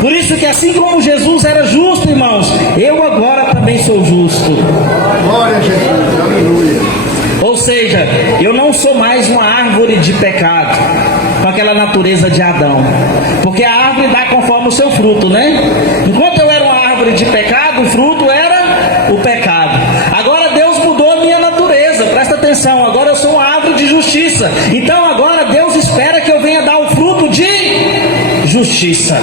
Por isso que assim como Jesus era justo, irmãos, eu agora também sou justo. Glória a Jesus. Aleluia. Ou seja, eu não sou mais uma árvore de pecado, com aquela natureza de Adão. Porque a árvore dá conforme o seu fruto, né? Enquanto eu era uma árvore de pecado, o fruto era o pecado. Agora Deus mudou a minha natureza, presta atenção, agora eu sou uma árvore de justiça. Então agora Deus espera que eu venha dar o fruto de justiça.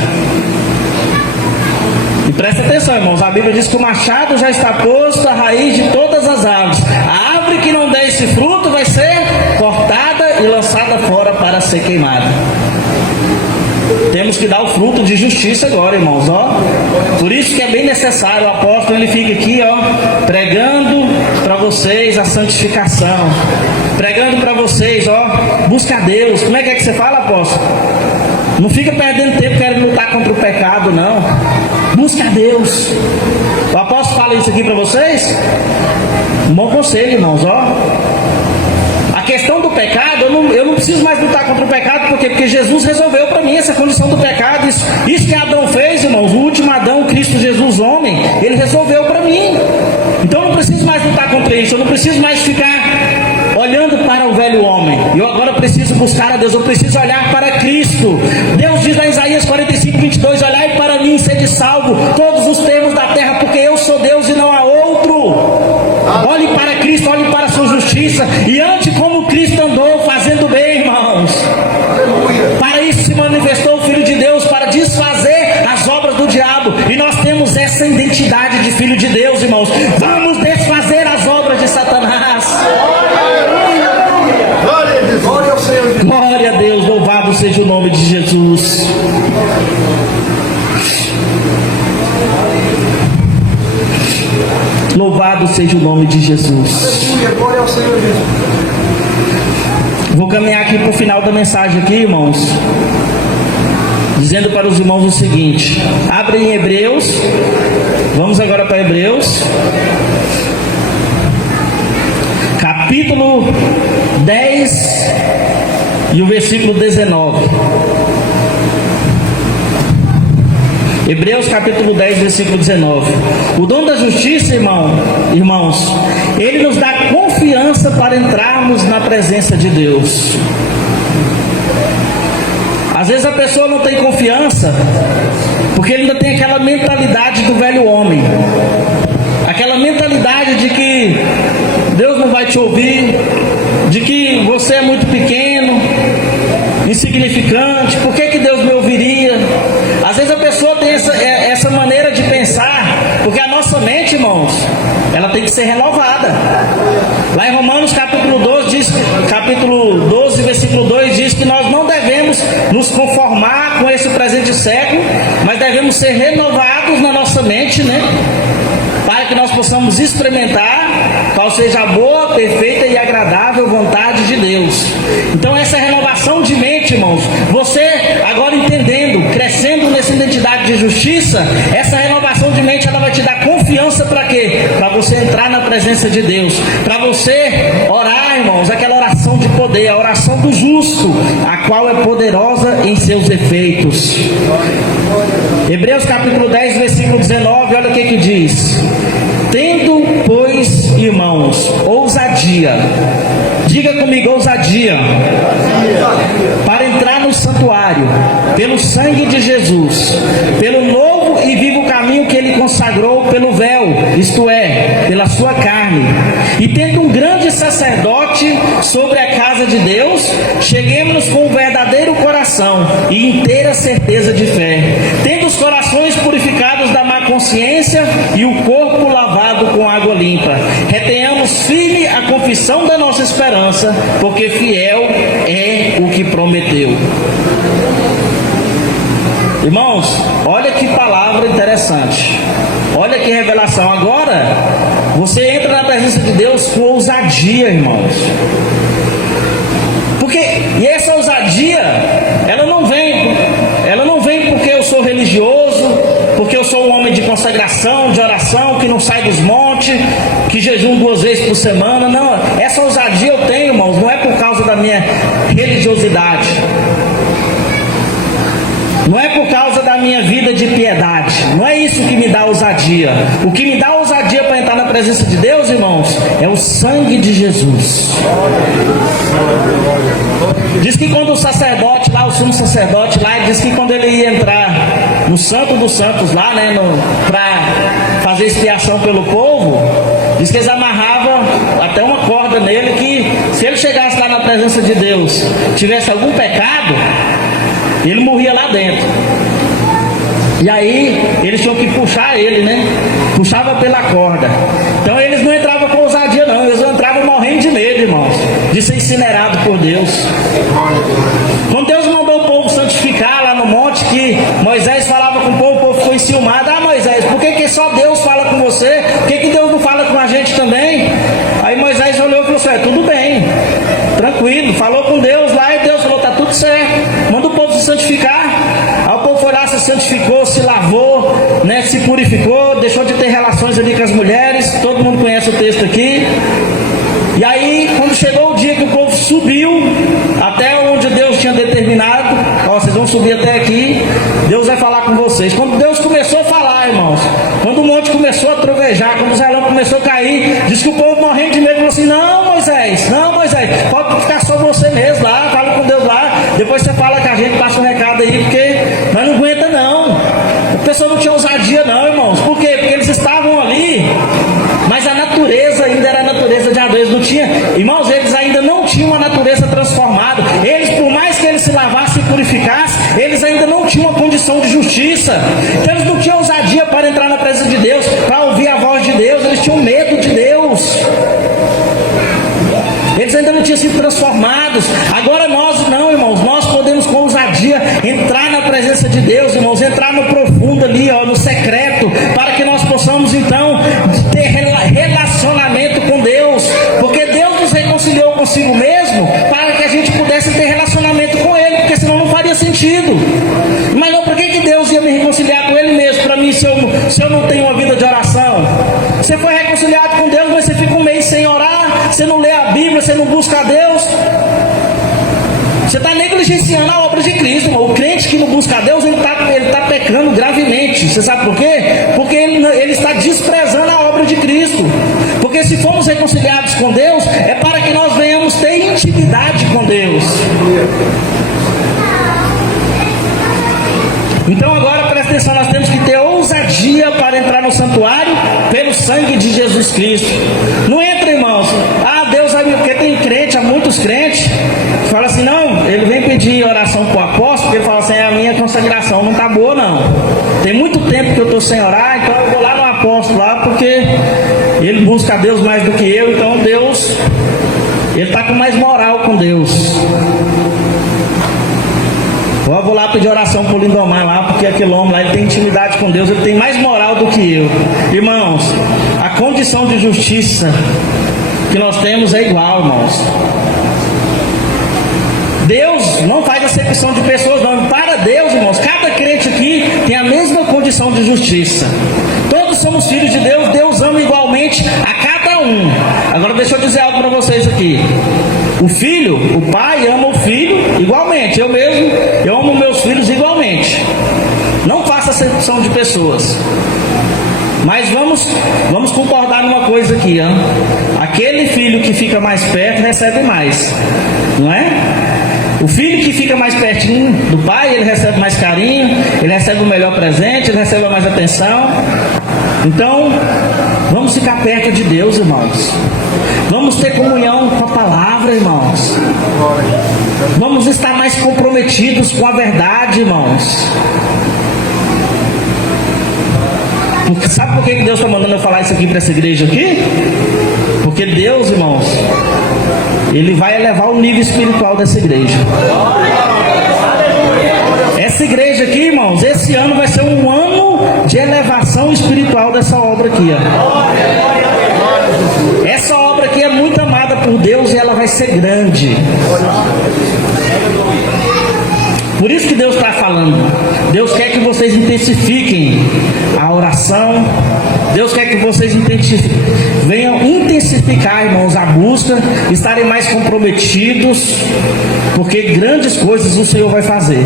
E presta atenção, irmãos, a Bíblia diz que o machado já está posto à raiz de todas as árvores. A árvore que não der esse fruto vai ser cortada e lançada fora para ser queimada. Temos que dar o fruto de justiça agora, irmãos, ó. Por isso que é bem necessário, o apóstolo, ele fica aqui, ó, pregando para vocês a santificação. Pregando para vocês, ó, busca a Deus. Como é que você fala, apóstolo? Não fica perdendo tempo querendo lutar contra o pecado, não. Busca a Deus. O apóstolo fala isso aqui para vocês? Um bom conselho, irmãos, ó. A questão do pecado, eu não preciso mais lutar contra o pecado, porque Jesus resolveu para mim essa condição do pecado. Isso que Adão fez, irmãos, o último Adão, Cristo Jesus, homem, ele resolveu para mim. Então eu não preciso mais lutar contra isso, eu não preciso mais ficar olhando para o velho homem. Eu agora preciso preciso buscar a Deus, eu preciso olhar para Cristo. Deus diz lá em Isaías 45:22, olhai para mim e sede salvo, todos os termos da terra, porque eu sou Deus e não há outro. Olhe para Cristo, olhe para a sua justiça, e ande como Cristo andou, fazendo bem, irmãos. Para isso se manifestou o Filho de Deus, para desfazer as obras do diabo, e nós temos essa identidade de Filho de Deus, irmãos. Vamos desfazer as obras de Satanás. Glória a Deus, louvado seja o nome de Jesus. Louvado seja o nome de Jesus. Vou caminhar aqui para o final da mensagem aqui, irmãos, dizendo para os irmãos o seguinte. Abre em Hebreus. Vamos agora para Hebreus, capítulo 10 e o versículo 19. Hebreus capítulo 10, versículo 19. O dom da justiça, irmãos, ele nos dá confiança para entrarmos na presença de Deus. Às vezes a pessoa não tem confiança porque ainda tem aquela mentalidade do velho homem, aquela mentalidade de que Deus não vai te ouvir, de que você é muito pequeno, insignificante, por que Deus me ouviria? Às vezes a pessoa tem essa maneira de pensar, porque a nossa mente, irmãos, ela tem que ser renovada. Lá em Romanos capítulo 12, versículo 2 diz que nós não devemos nos conformar com esse presente século, mas devemos ser renovados na nossa mente, né? Para que nós possamos experimentar qual seja a boa, perfeita e agradável vontade de Deus. Então essa renovação de mente, irmãos, você agora entendendo, crescendo nessa identidade de justiça, essa renovação de mente, ela vai te dar confiança para quê? Para você entrar na presença de Deus, para você orar, irmãos, aquela oração de poder, a oração do justo, a qual é poderosa em seus efeitos. Hebreus capítulo 10, versículo 19, olha o que diz. Tendo, pois, irmãos, ousadia, diga comigo, ousadia, para entrar no santuário, pelo sangue de Jesus, pelo novo e vivo caminho que ele consagrou pelo véu, isto é, pela sua carne, e tendo um grande sacerdote sobre a casa de Deus, cheguemos com um verdadeiro coração e inteira certeza de fé, tendo os corações purificados da má consciência e o corpo lavado com água limpa. Retenhamos firme a confissão da nossa esperança, porque fiel é o que prometeu. Irmãos, olha que palavra interessante, olha que revelação. Agora você entra na presença de Deus com ousadia, irmãos, e essa ousadia, ela não vem porque eu sou religioso, porque eu sou um homem de consagração, de oração, que não sai dos montes, que jejum 2 vezes por semana. Não, essa ousadia eu tenho, irmãos, não é por causa da minha religiosidade, não é por causa da minha vida de piedade, não é isso que me dá ousadia. O que me dá ousadia para entrar na presença de Deus, irmãos, é o sangue de Jesus. Diz que quando o sacerdote lá, o sumo sacerdote lá, diz que quando ele ia entrar no Santo dos Santos lá, né, para fazer expiação pelo povo, diz que eles amarravam até uma corda nele, que se ele chegasse lá na presença de Deus, tivesse algum pecado, ele morria lá dentro. E aí eles tinham que puxar ele, né? Puxava pela corda. Então eles não entravam com ousadia não, eles entravam morrendo de medo, irmãos, de ser incinerado por Deus. Quando Deus mandou o povo santificar lá no monte, que Moisés falava com o povo ficou enciumado. Ah, Moisés, por que só Deus fala com você? Por que Deus não fala com a gente também? Aí Moisés olhou e falou assim, tudo bem, tranquilo, falou com Deus lá, e Deus falou, tá tudo certo, manda o povo se santificar. Aí o povo foi lá, se santificou, se lavou, né, se purificou, deixou de ter relações ali com as mulheres, todo mundo conhece o texto aqui. E aí, quando chegou o dia que o povo subiu até onde Deus tinha determinado, vocês vão subir até aqui, Deus vai falar com vocês. Quando Deus começou a falar, irmãos, quando o monte começou a trovejar, quando os relâmpagos começou a cair, diz que o povo morrendo de medo falou assim, não Moisés, pode ficar só você mesmo lá, fala com Deus pessoas não tinham ousadia não, irmãos. Por quê? Porque eles estavam ali, mas a natureza ainda era a natureza de Adão. Eles não tinham, irmãos, eles ainda não tinham a natureza transformada. Eles, por mais que eles se lavassem e purificassem, eles ainda não tinham uma condição de justiça. Então eles não tinham ousadia para entrar na presença de Deus, para ouvir a voz de Deus. Eles tinham medo de Deus. Eles ainda não tinham sido transformados. Agora nós não, irmãos. Nós podemos com ousadia entrar na presença de Deus, irmãos. Entrar no profundo ali, ó, no secreto, para que nós possamos então ter relacionamento com Deus. Porque Deus nos reconciliou consigo mesmo para que a gente pudesse ter relacionamento com Ele, porque senão não faria sentido. Mas não, por que Deus ia me reconciliar com Ele mesmo? Para mim, se eu não tenho uma vida de oração. Você foi reconciliado com Deus, mas você fica um mês sem orar, você não lê a Bíblia, você não busca a Deus. Você está negligenciando a obra de Cristo, irmão. O crente que não busca a Deus, ele está pecando gravemente. Você sabe por quê? Porque ele está desprezando a obra de Cristo. Porque se formos reconciliados com Deus, é para que nós venhamos ter intimidade com Deus. Então agora presta atenção, nós temos que ter ousadia para entrar no santuário pelo sangue de Jesus Cristo. Não entra, irmãos. Ah, Deus vai me... Porque tem crente, há muitos crentes que falam assim, não, ele vem pedir oração para o apóstolo, porque ele fala assim, a minha consagração não está boa não. Tem muito tempo que eu estou sem orar, então eu vou lá no apóstolo lá, porque ele busca a Deus mais do que eu, então Deus, ele está com mais moral com Deus. Eu vou lá pedir oração para o Lindomar lá, porque aquele homem lá, ele tem intimidade com Deus, ele tem mais moral do que eu. Irmãos, a condição de justiça que nós temos é igual, irmãos. Deus não faz acepção de pessoas, não. Para Deus, irmãos, cada crente aqui tem a mesma condição de justiça. Todos somos filhos de Deus, Deus ama igualmente a cada um. Agora deixa eu dizer algo para vocês aqui. O filho, o pai ama o filho igualmente. Eu mesmo, eu amo meus filhos igualmente. Não faça acepção de pessoas. Mas vamos concordar numa coisa aqui, ó. Aquele filho que fica mais perto recebe mais, não é? O filho que fica mais pertinho do pai, ele recebe mais carinho, ele recebe o melhor presente, ele recebe mais atenção. Então, vamos ficar perto de Deus, irmãos. Vamos ter comunhão com a palavra, irmãos. Vamos estar mais comprometidos com a verdade, irmãos. Porque, sabe por que Deus está mandando eu falar isso aqui para essa igreja aqui? Porque Deus, irmãos, Ele vai elevar o nível espiritual dessa igreja. Essa igreja aqui, irmãos, esse ano vai ser um ano de elevação espiritual dessa obra aqui, ó. Essa obra aqui é muito amada por Deus e ela vai ser grande. Por isso que Deus está falando. Deus quer que vocês intensifiquem a oração. Deus quer que vocês venham intensificar, irmãos, a busca, estarem mais comprometidos, porque grandes coisas o Senhor vai fazer.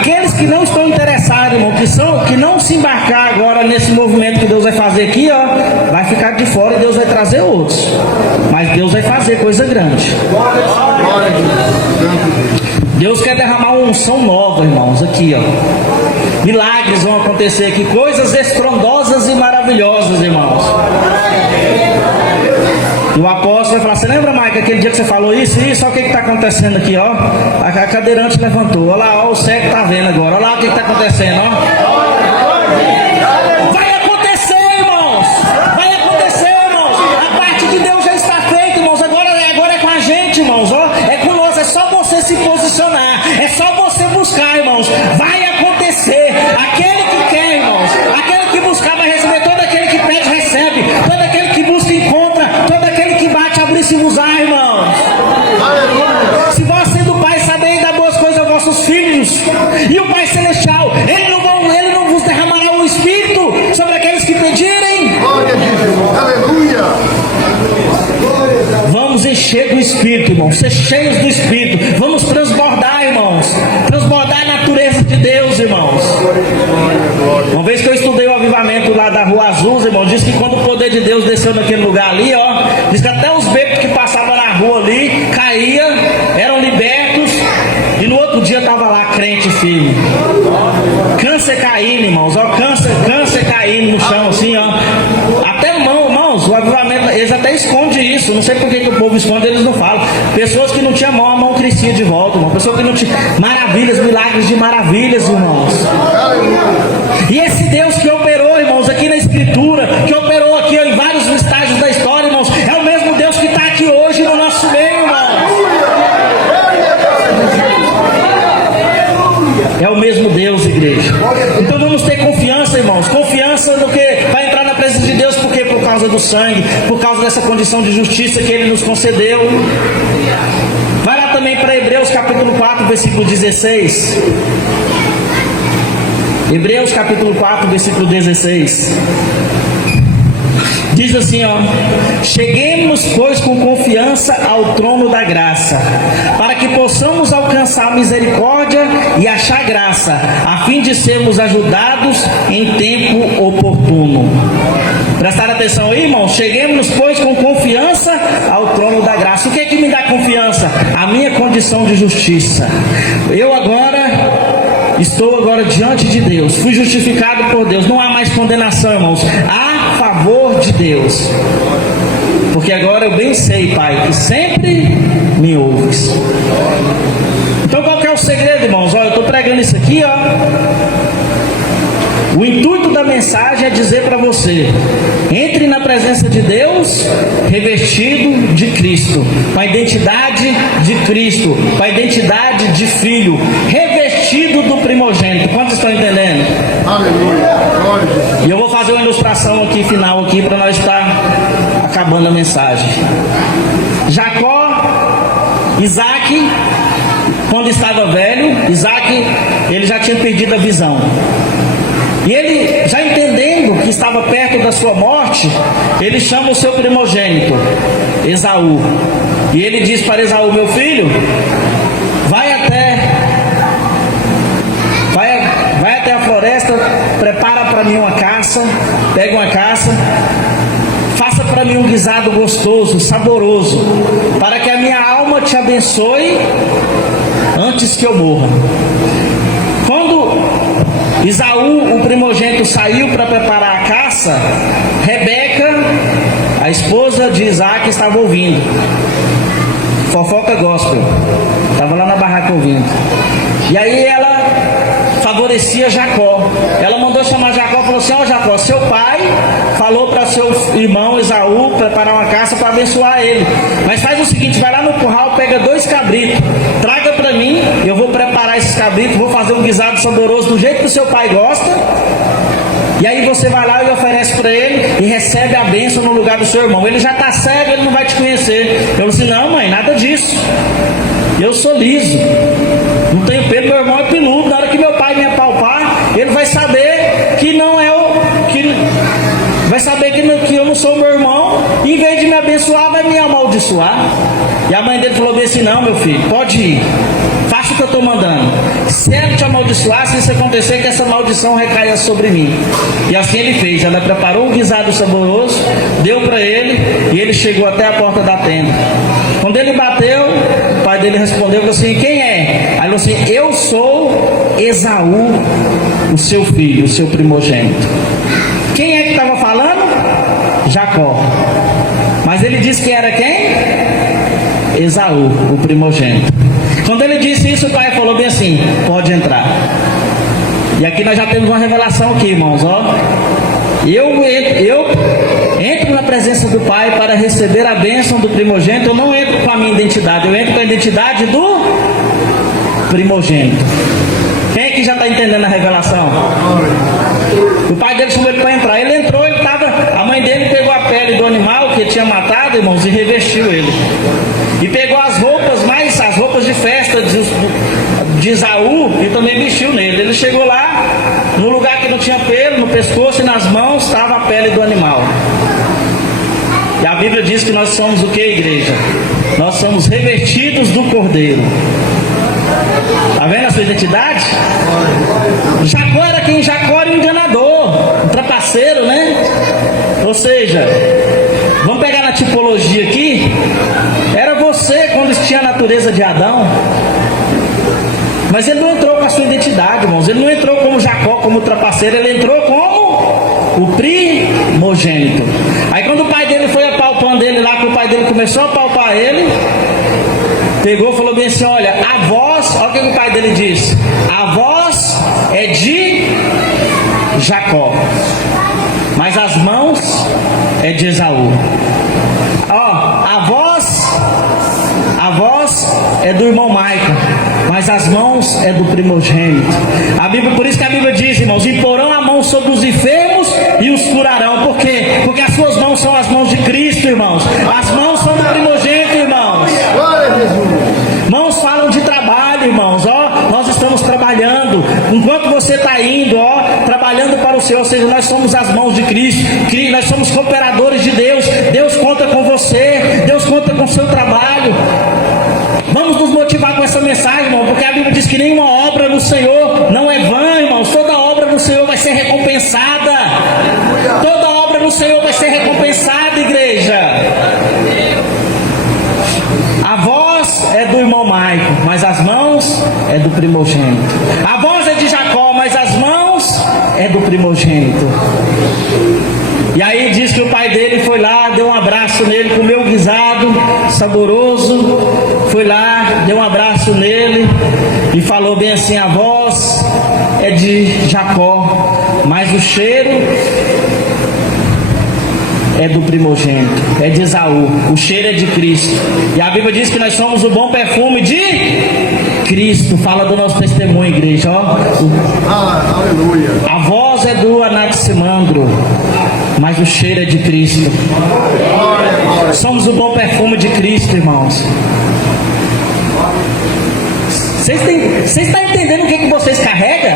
Aqueles que não estão interessados, irmão, que não se embarcar agora nesse movimento que Deus vai fazer aqui, ó, vai ficar de fora e Deus vai trazer outros. Mas Deus vai fazer coisa grande. Deus quer derramar uma unção nova, irmãos, aqui, ó. Milagres vão acontecer aqui, coisas estrondosas e maravilhosas, irmãos. E o apóstolo vai falar, você lembra, Maica, aquele dia que você falou isso? Olha o que está acontecendo aqui, ó. A cadeirante levantou, olha lá, ó, o cego está vendo agora, olha lá o que está acontecendo, ó. Vai acontecer, irmãos. Vai acontecer, irmãos. A parte de Deus já está feita, irmãos. Agora é com a gente, irmãos, ó. É com nós, é só você se posicionar. É só você buscar, irmãos. Vai acontecer. Aquele que quer, irmãos. Aquele que buscar vai receber. Todo aquele que pede, recebe. Todo aquele que busca, encontra. Todo aquele que bate, abrir-se-vos-á, irmãos. Se vós sendo Pai sabeis dar boas coisas aos vossos filhos, e o Pai Celestial, Ele não vos derramará o Espírito sobre aqueles que pedirem. Glória a Jesus. Aleluia. Vamos encher do Espírito, irmãos. Ser cheios do Espírito. Vamos transbordar, irmãos. Transbordar a natureza de Deus, irmãos. Uma vez que eu estudei o avivamento lá da Rua Azul, irmão, diz que quando o poder de Deus desceu naquele lugar ali, ó, diz que até os becos que passavam na rua ali caía, eram libertos, e no outro dia estava lá crente firme, câncer caindo, irmãos, ó, câncer caindo no chão, assim, ó. Até irmãos, o avivamento, eles até escondem isso, não sei por que o povo esconde, eles não falam. Pessoas que não tinham mão, a mão crescia de volta, irmão. Pessoas que não tinham maravilhas, milagres de maravilhas, irmãos. E esse Deus que operou, irmãos, aqui na Escritura, que operou aqui ó, em vários estágios da história, irmãos, é o mesmo Deus que está aqui hoje no nosso meio, irmãos. É o mesmo Deus, igreja. Então vamos ter confiança, irmãos. Confiança no que vai entrar na presença de Deus, porque por causa do sangue, por causa dessa condição de justiça que Ele nos concedeu. Vai lá também para Hebreus capítulo 4, versículo 16. Hebreus capítulo 4, versículo 16. Diz assim, ó: cheguemos, pois, com confiança ao trono da graça, para que possamos alcançar misericórdia e achar graça, a fim de sermos ajudados em tempo oportuno. Prestaram atenção aí, irmãos? Cheguemos, pois, com confiança ao trono da graça. O que é que me dá confiança? A minha condição de justiça. Estou agora diante de Deus, fui justificado por Deus, não há mais condenação, irmãos, a favor de Deus, porque agora eu bem sei, Pai, que sempre me ouves. Então qual que é o segredo, irmãos? Olha, eu estou pregando isso aqui, ó. O intuito da mensagem é dizer para você: entre na presença de Deus revestido de Cristo, com a identidade de Cristo, com a identidade de filho, revestido do primogênito. Quantos estão entendendo? Aleluia. E eu vou fazer uma ilustração aqui, final aqui, para nós estar acabando a mensagem. Isaac, quando estava velho, ele já tinha perdido a visão. E ele, já entendendo que estava perto da sua morte, ele chama o seu primogênito, Esaú. E ele diz para Esaú: meu filho, vai até a floresta, prepara para mim uma caça, pega uma caça, faça para mim um guisado gostoso, saboroso, para que a minha alma te abençoe antes que eu morra. Quando Esaú, o primogênito, saiu para preparar a caça, Rebeca, a esposa de Isaac, estava ouvindo. Fofoca gospel. Estava lá na barraca ouvindo. E aí ela favorecia Jacó. Ela mandou chamar Jacó e falou assim: ó Jacó, seu pai falou para seu irmão Esaú preparar uma caça para abençoar ele. Mas faz o seguinte, vai lá no curral, pega 2 cabritos, traga para mim, eu vou preparar esses cabritos, vou fazer um guisado saboroso do jeito que o seu pai gosta. E aí você vai lá e oferece para ele e recebe a bênção no lugar do seu irmão. Ele já está cego, ele não vai te conhecer. Eu disse: não, mãe, nada disso. Eu sou liso, não tenho pelo, meu irmão é peludo. Na hora que meu pai me apalpar, ele vai saber que não é o que vai saber que eu não sou meu irmão. E em vez de me abençoar, vai me amaldiçoar. E a mãe dele falou bem assim: não, meu filho, pode ir, faça o que eu estou mandando. Se ela te amaldiçoar, se isso acontecer, que essa maldição recaia sobre mim. E assim ele fez. Ela preparou um guisado saboroso, deu para ele, e ele chegou até a porta da tenda. Quando ele bateu, o pai dele respondeu assim: quem é? Aí ele falou assim: eu sou Esaú, o seu filho, o seu primogênito. Quem é que estava falando? Jacó. Mas ele disse que era quem? Esaú, o primogênito. Quando ele disse isso, o pai falou bem assim: pode entrar. E aqui nós já temos uma revelação aqui, irmãos, ó. Eu entro na presença do Pai para receber a bênção do primogênito. Eu não entro com a minha identidade, eu entro com a identidade do primogênito. Quem é que já está entendendo a revelação? O pai dele chamou ele para entrar. Ele entrou, a mãe dele pegou a pele do animal que tinha matado, irmãos, e revestiu ele. E pegou as roupas de festa de Esaú e também vestiu nele. Ele chegou lá, no lugar que não tinha pelo, no pescoço e nas mãos estava a pele do animal. E a Bíblia diz que nós somos o que, igreja? Nós somos revestidos do Cordeiro. Está vendo a sua identidade? Jacó era quem? Jacó era um enganador, um trapaceiro, né? Ou seja, vamos pegar na tipologia aqui. Era você quando tinha a natureza de Adão. Mas ele não entrou com a sua identidade, irmãos. Ele não entrou como Jacó, como trapaceiro, ele entrou como o primogênito. Aí quando o pai dele foi apalpando ele lá, que o pai dele começou a apalpar ele, pegou e falou bem assim: olha, a voz, olha o que o pai dele disse: a voz é de Jacó, mas as mãos é de Esaú. Ó, a voz é do irmão Maica, mas as mãos é do primogênito. A Bíblia, por isso que a Bíblia diz, irmãos: imporão a mão sobre os enfermos e os curarão. Por quê? Porque as suas mãos são as mãos de Cristo, irmãos. As mãos são do primogênito, irmãos. Mãos falam de trabalho, irmãos. Ó, nós estamos trabalhando. Enquanto você está indo, ó, trabalhando para o Senhor, ou seja, nós somos as mãos de Cristo. Nós somos cooperadores de Deus. Deus conta com você. Deus conta com o seu trabalho. Vamos nos motivar com essa mensagem, irmão, porque a Bíblia diz que nenhuma obra no Senhor não é vã, irmãos. Toda obra no Senhor vai ser recompensada. Toda obra no Senhor vai ser recompensada, igreja. A voz é do irmão Maico, mas as mãos é do primogênito. A voz é de Jacó, mas as mãos é do primogênito. E aí diz que o pai dele foi lá, deu um abraço nele, comeu um guisado saboroso, foi lá, deu um abraço nele e falou bem assim: a voz é de Jacó, mas o cheiro é do primogênito, é de Esaú. O cheiro é de Cristo. E a Bíblia diz que nós somos o bom perfume de Cristo. Fala do nosso testemunho, igreja, ó. Aleluia. A voz é do Anaximandro, mas o cheiro é de Cristo. Somos o bom perfume de Cristo, irmãos. Vocês estão entendendo o que vocês carregam?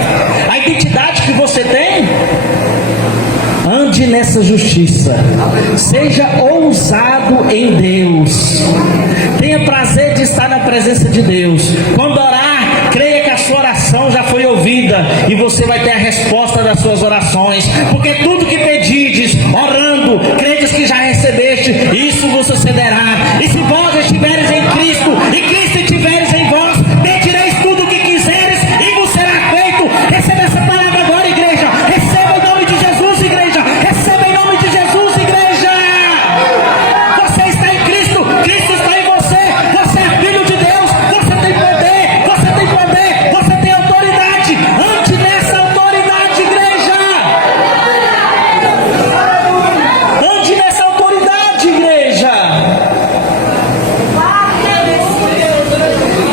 A identidade que você tem? Ande nessa justiça. Seja ousado em Deus. Tenha prazer de estar na presença de Deus. Quando orar, creia que a sua oração já foi ouvida e você vai ter a resposta das suas orações. Porque tudo que pedides, orando, credes que já recebeste, isso vos sucederá. E se vós estiveres em Cristo e Cristo estiveres em vós, pedireis tudo o que quiseres e vos será feito. Receba essa palavra agora, igreja. Receba em nome de Jesus, igreja. Receba em nome de Jesus, igreja. Você está em Cristo, Cristo está em você. Você é filho de Deus. Você tem poder, você tem poder, você tem autoridade. Ande nessa autoridade, igreja. Ande nessa autoridade, igreja.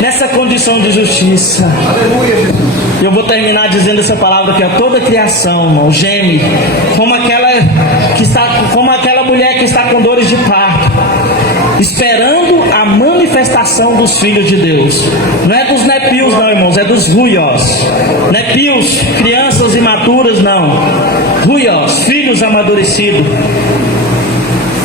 Nessa condição de justiça. Eu vou terminar dizendo essa palavra que é toda criação, irmão, geme, como aquela mulher que está com dores de parto, esperando a manifestação dos filhos de Deus. Não é dos nepios não, irmãos, é dos ruios. Nepios, crianças imaturas, não. Ruios, filhos amadurecidos.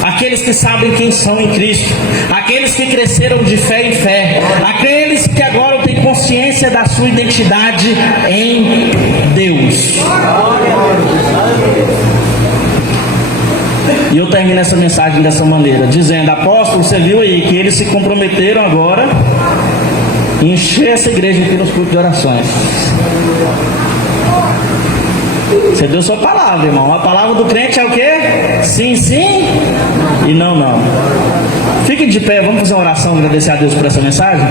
Aqueles que sabem quem são em Cristo, aqueles que cresceram de fé em fé, aqueles que agora têm consciência da sua identidade em Deus. E eu termino essa mensagem dessa maneira, dizendo: apóstolo, você viu aí que eles se comprometeram agora em encher essa igreja aqui nos cultos de orações. Você deu sua palavra, irmão. A palavra do crente é o quê? Sim, sim e não, não. Fique de pé, vamos fazer uma oração, agradecer a Deus por essa mensagem?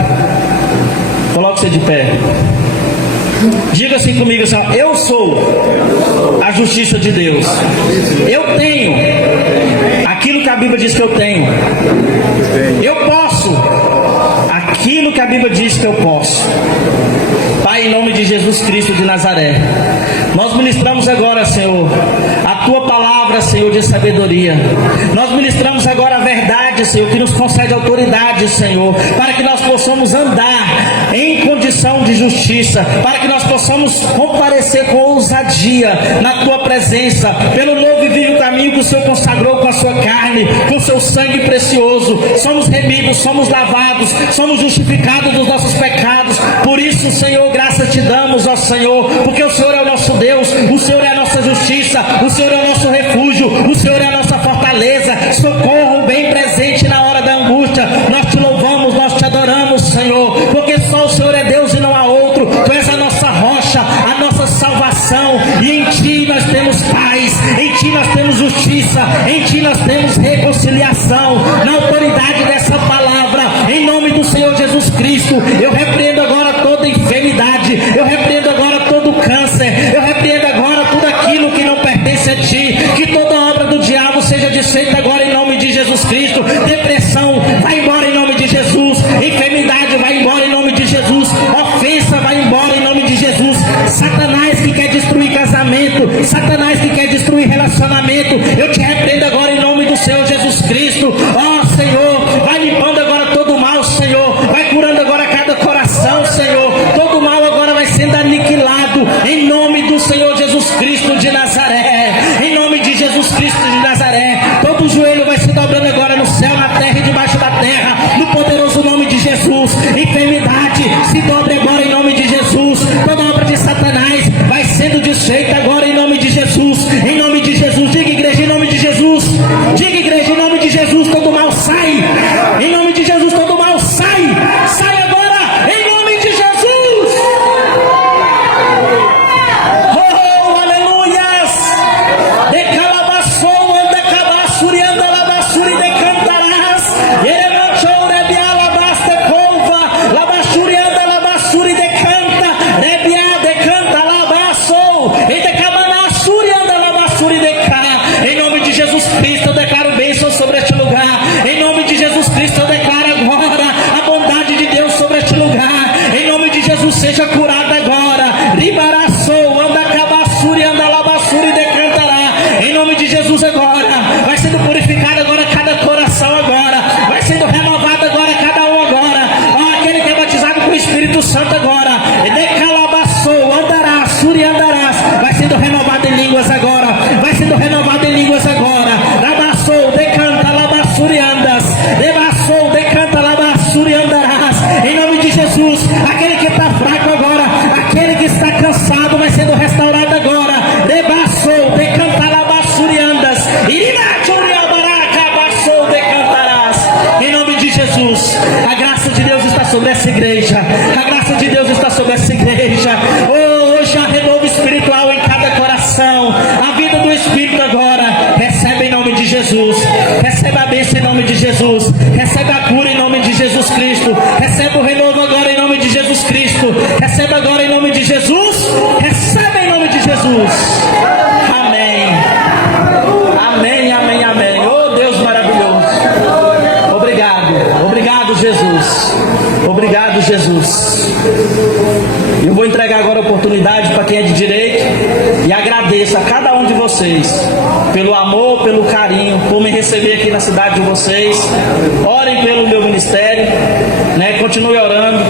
Coloque-se de pé. Diga assim comigo assim: eu sou a justiça de Deus. Eu tenho aquilo que a Bíblia diz que eu tenho. Eu posso aquilo que a Bíblia diz que eu posso. Pai, em nome de Jesus Cristo de Nazaré, nós ministramos agora, Senhor, a Tua palavra, Senhor, de sabedoria. Nós ministramos agora a verdade, Senhor, que nos concede autoridade, Senhor, para que nós possamos andar em condição de justiça, para que nós possamos comparecer com ousadia na Tua presença, pelo novo e vivo caminho que o Senhor consagrou com a Sua carne, com o Seu sangue precioso. Somos remidos, somos lavados, somos justificados dos nossos pecados. Por isso, Senhor, graças te damos, ó Senhor, porque o Senhor é o nosso Deus, o Senhor é a nossa justiça, o Senhor é o nosso refúgio, o Senhor é a nossa fortaleza, socorro bem presente na hora da angústia. Nós te louvamos, nós te adoramos, Senhor, porque só o Senhor é Deus e não há outro. Tu és a nossa rocha, a nossa salvação, e em Ti nós temos paz, em Ti nós temos justiça, em Ti nós temos reconciliação. Na autoridade dessa palavra, em nome do Senhor Jesus Cristo, eu repreendo agora toda enfermidade, eu repreendo agora todo câncer, eu repreendo agora tudo aquilo que não pertence a Ti, que toda obra do diabo seja desfeita agora em nome de Jesus Cristo. Depressão vai embora em nome de Jesus, enfermidade vai embora em nome de Jesus, ofensa vai embora em nome de Jesus. Satanás que quer destruir casamento, Satanás que quer destruir relacionamento, eu te repreendo agora em nome do Senhor Jesus Cristo. Ó Senhor, vai limpando agora todo o mal, Senhor, vai curando agora cada coração, Senhor, todo o mal agora vai sendo aniquilado em nome do Senhor Jesus Cristo de Nazaré, em nome de Jesus Cristo de Nazaré. Todo joelho vai se dobrando agora no céu, na terra e debaixo da terra, no poderoso nome de Jesus. Enfermidade se dobre agora em nome de Jesus, toda obra de Satanás vai sendo desfeita agora em nome de Jesus, em nome de Jesus. Diga, igreja, em nome de Jesus, diga, igreja, em nome de Jesus, todo mal sai, em nome de Jesus, todo mal sai, sai agora em nome de Jesus. Oh, aleluias. De calabaçou, anda cabaçuri, anda labaçuri, de cantarás, eremanchou, rebia, labaste, couva, labaçuri, anda labaçuri, de canta, rebia, de canta, labaçou, e de cabanaçuri, anda labaçuri, de cá. Em nome de Jesus Cristo, eu declaro bênção sobre este lugar. Em nome de Jesus Cristo, eu declaro agora a bondade de Deus sobre este lugar. Em nome de Jesus, seja curado agora. Ribaraçou, anda cabaçuri, anda labaçuri, decantará. Em nome de Jesus agora, vai sendo purificado agora cada coração agora. Vai sendo renovado agora cada um agora. Ó, aquele que é batizado com o Espírito Santo agora. Decalabaçou, andarás, suri andarás. Vai sendo renovado em línguas agora. Vai sendo renovado em línguas agora. Labaçou, decanta, labaçuri andas. Levaçou, decanta, labaçuri andarás. Em nome de Jesus, aquele que está fraco agora, aquele que está cansado, vai sendo restaurado agora. Levaçou, decanta, labaçuri andas. Em nome de Jesus, a graça de Deus está sobre essa igreja. A graça de Deus está sobre essa igreja. Oh, hoje há renovo espiritual em cada coração. A vida do Espírito agora. Recebe em nome de Jesus. Recebe a bênção em nome de Jesus. Recebe a cura em nome de Jesus Cristo. Recebe o renovo agora em nome de Jesus Cristo. Recebe agora em nome de Jesus. Recebe em nome de Jesus. Amém. Amém, amém, amém. Oh, Deus maravilhoso. Obrigado, Jesus. Obrigado, Jesus. Eu vou entregar agora a oportunidade para quem é de direito e agradeço a cada um de vocês pelo amor, pelo carinho, por me receber aqui na cidade de vocês. Orem pelo meu ministério, né? Continue orando.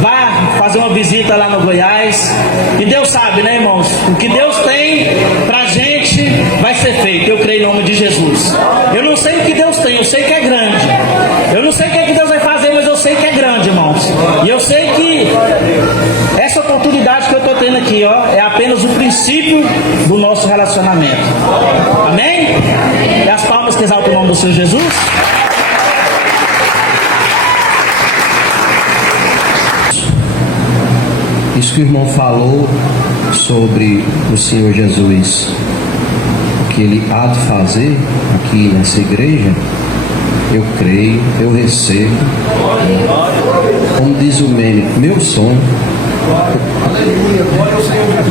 Vá fazer uma visita lá no Goiás. E Deus sabe, né, irmãos? O que Deus tem pra gente vai ser feito. Eu creio em nome de Jesus. Eu não sei o que Deus tem, eu sei que é grande. Eu não sei o que Deus vai fazer, mas eu sei que é grande, irmãos. E eu sei que essa oportunidade que eu estou tendo aqui, ó, é apenas o princípio do nosso relacionamento. Amém? E as palmas que exaltam o nome do Senhor Jesus. Isso que o irmão falou sobre o Senhor Jesus, o que Ele há de fazer aqui nessa igreja, eu creio, eu recebo. Como diz o meme, meu sonho,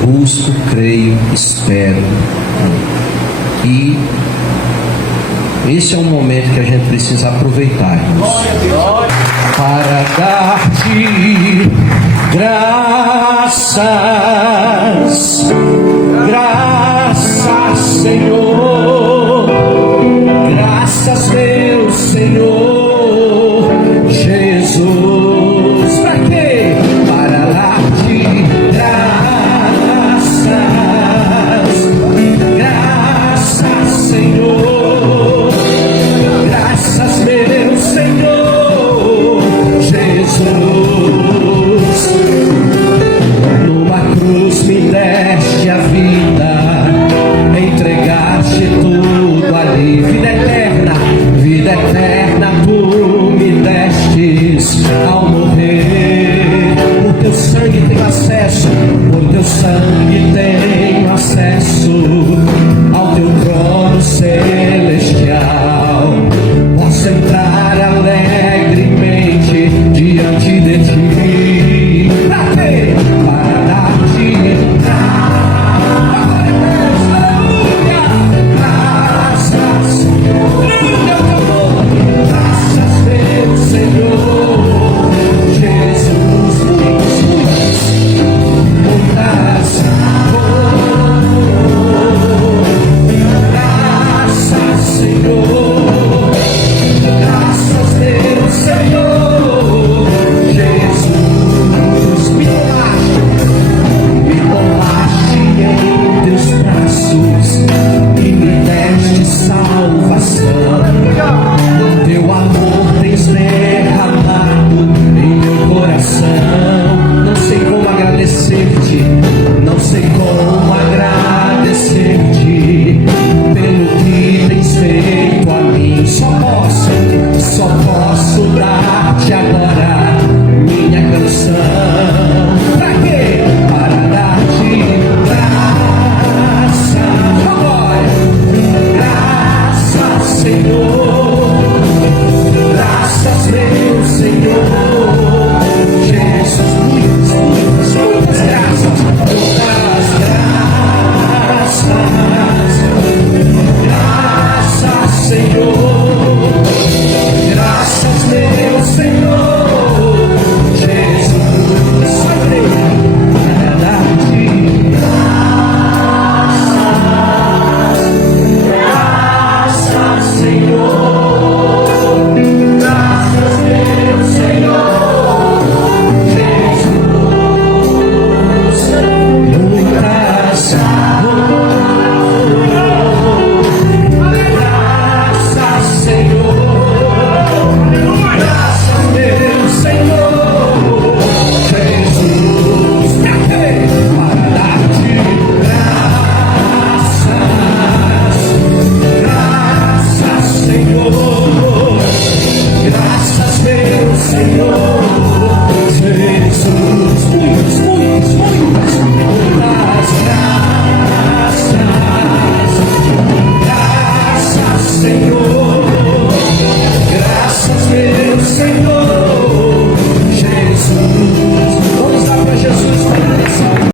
busco, creio, espero. E esse é um momento que a gente precisa aproveitar, irmãos, para dar-te graças.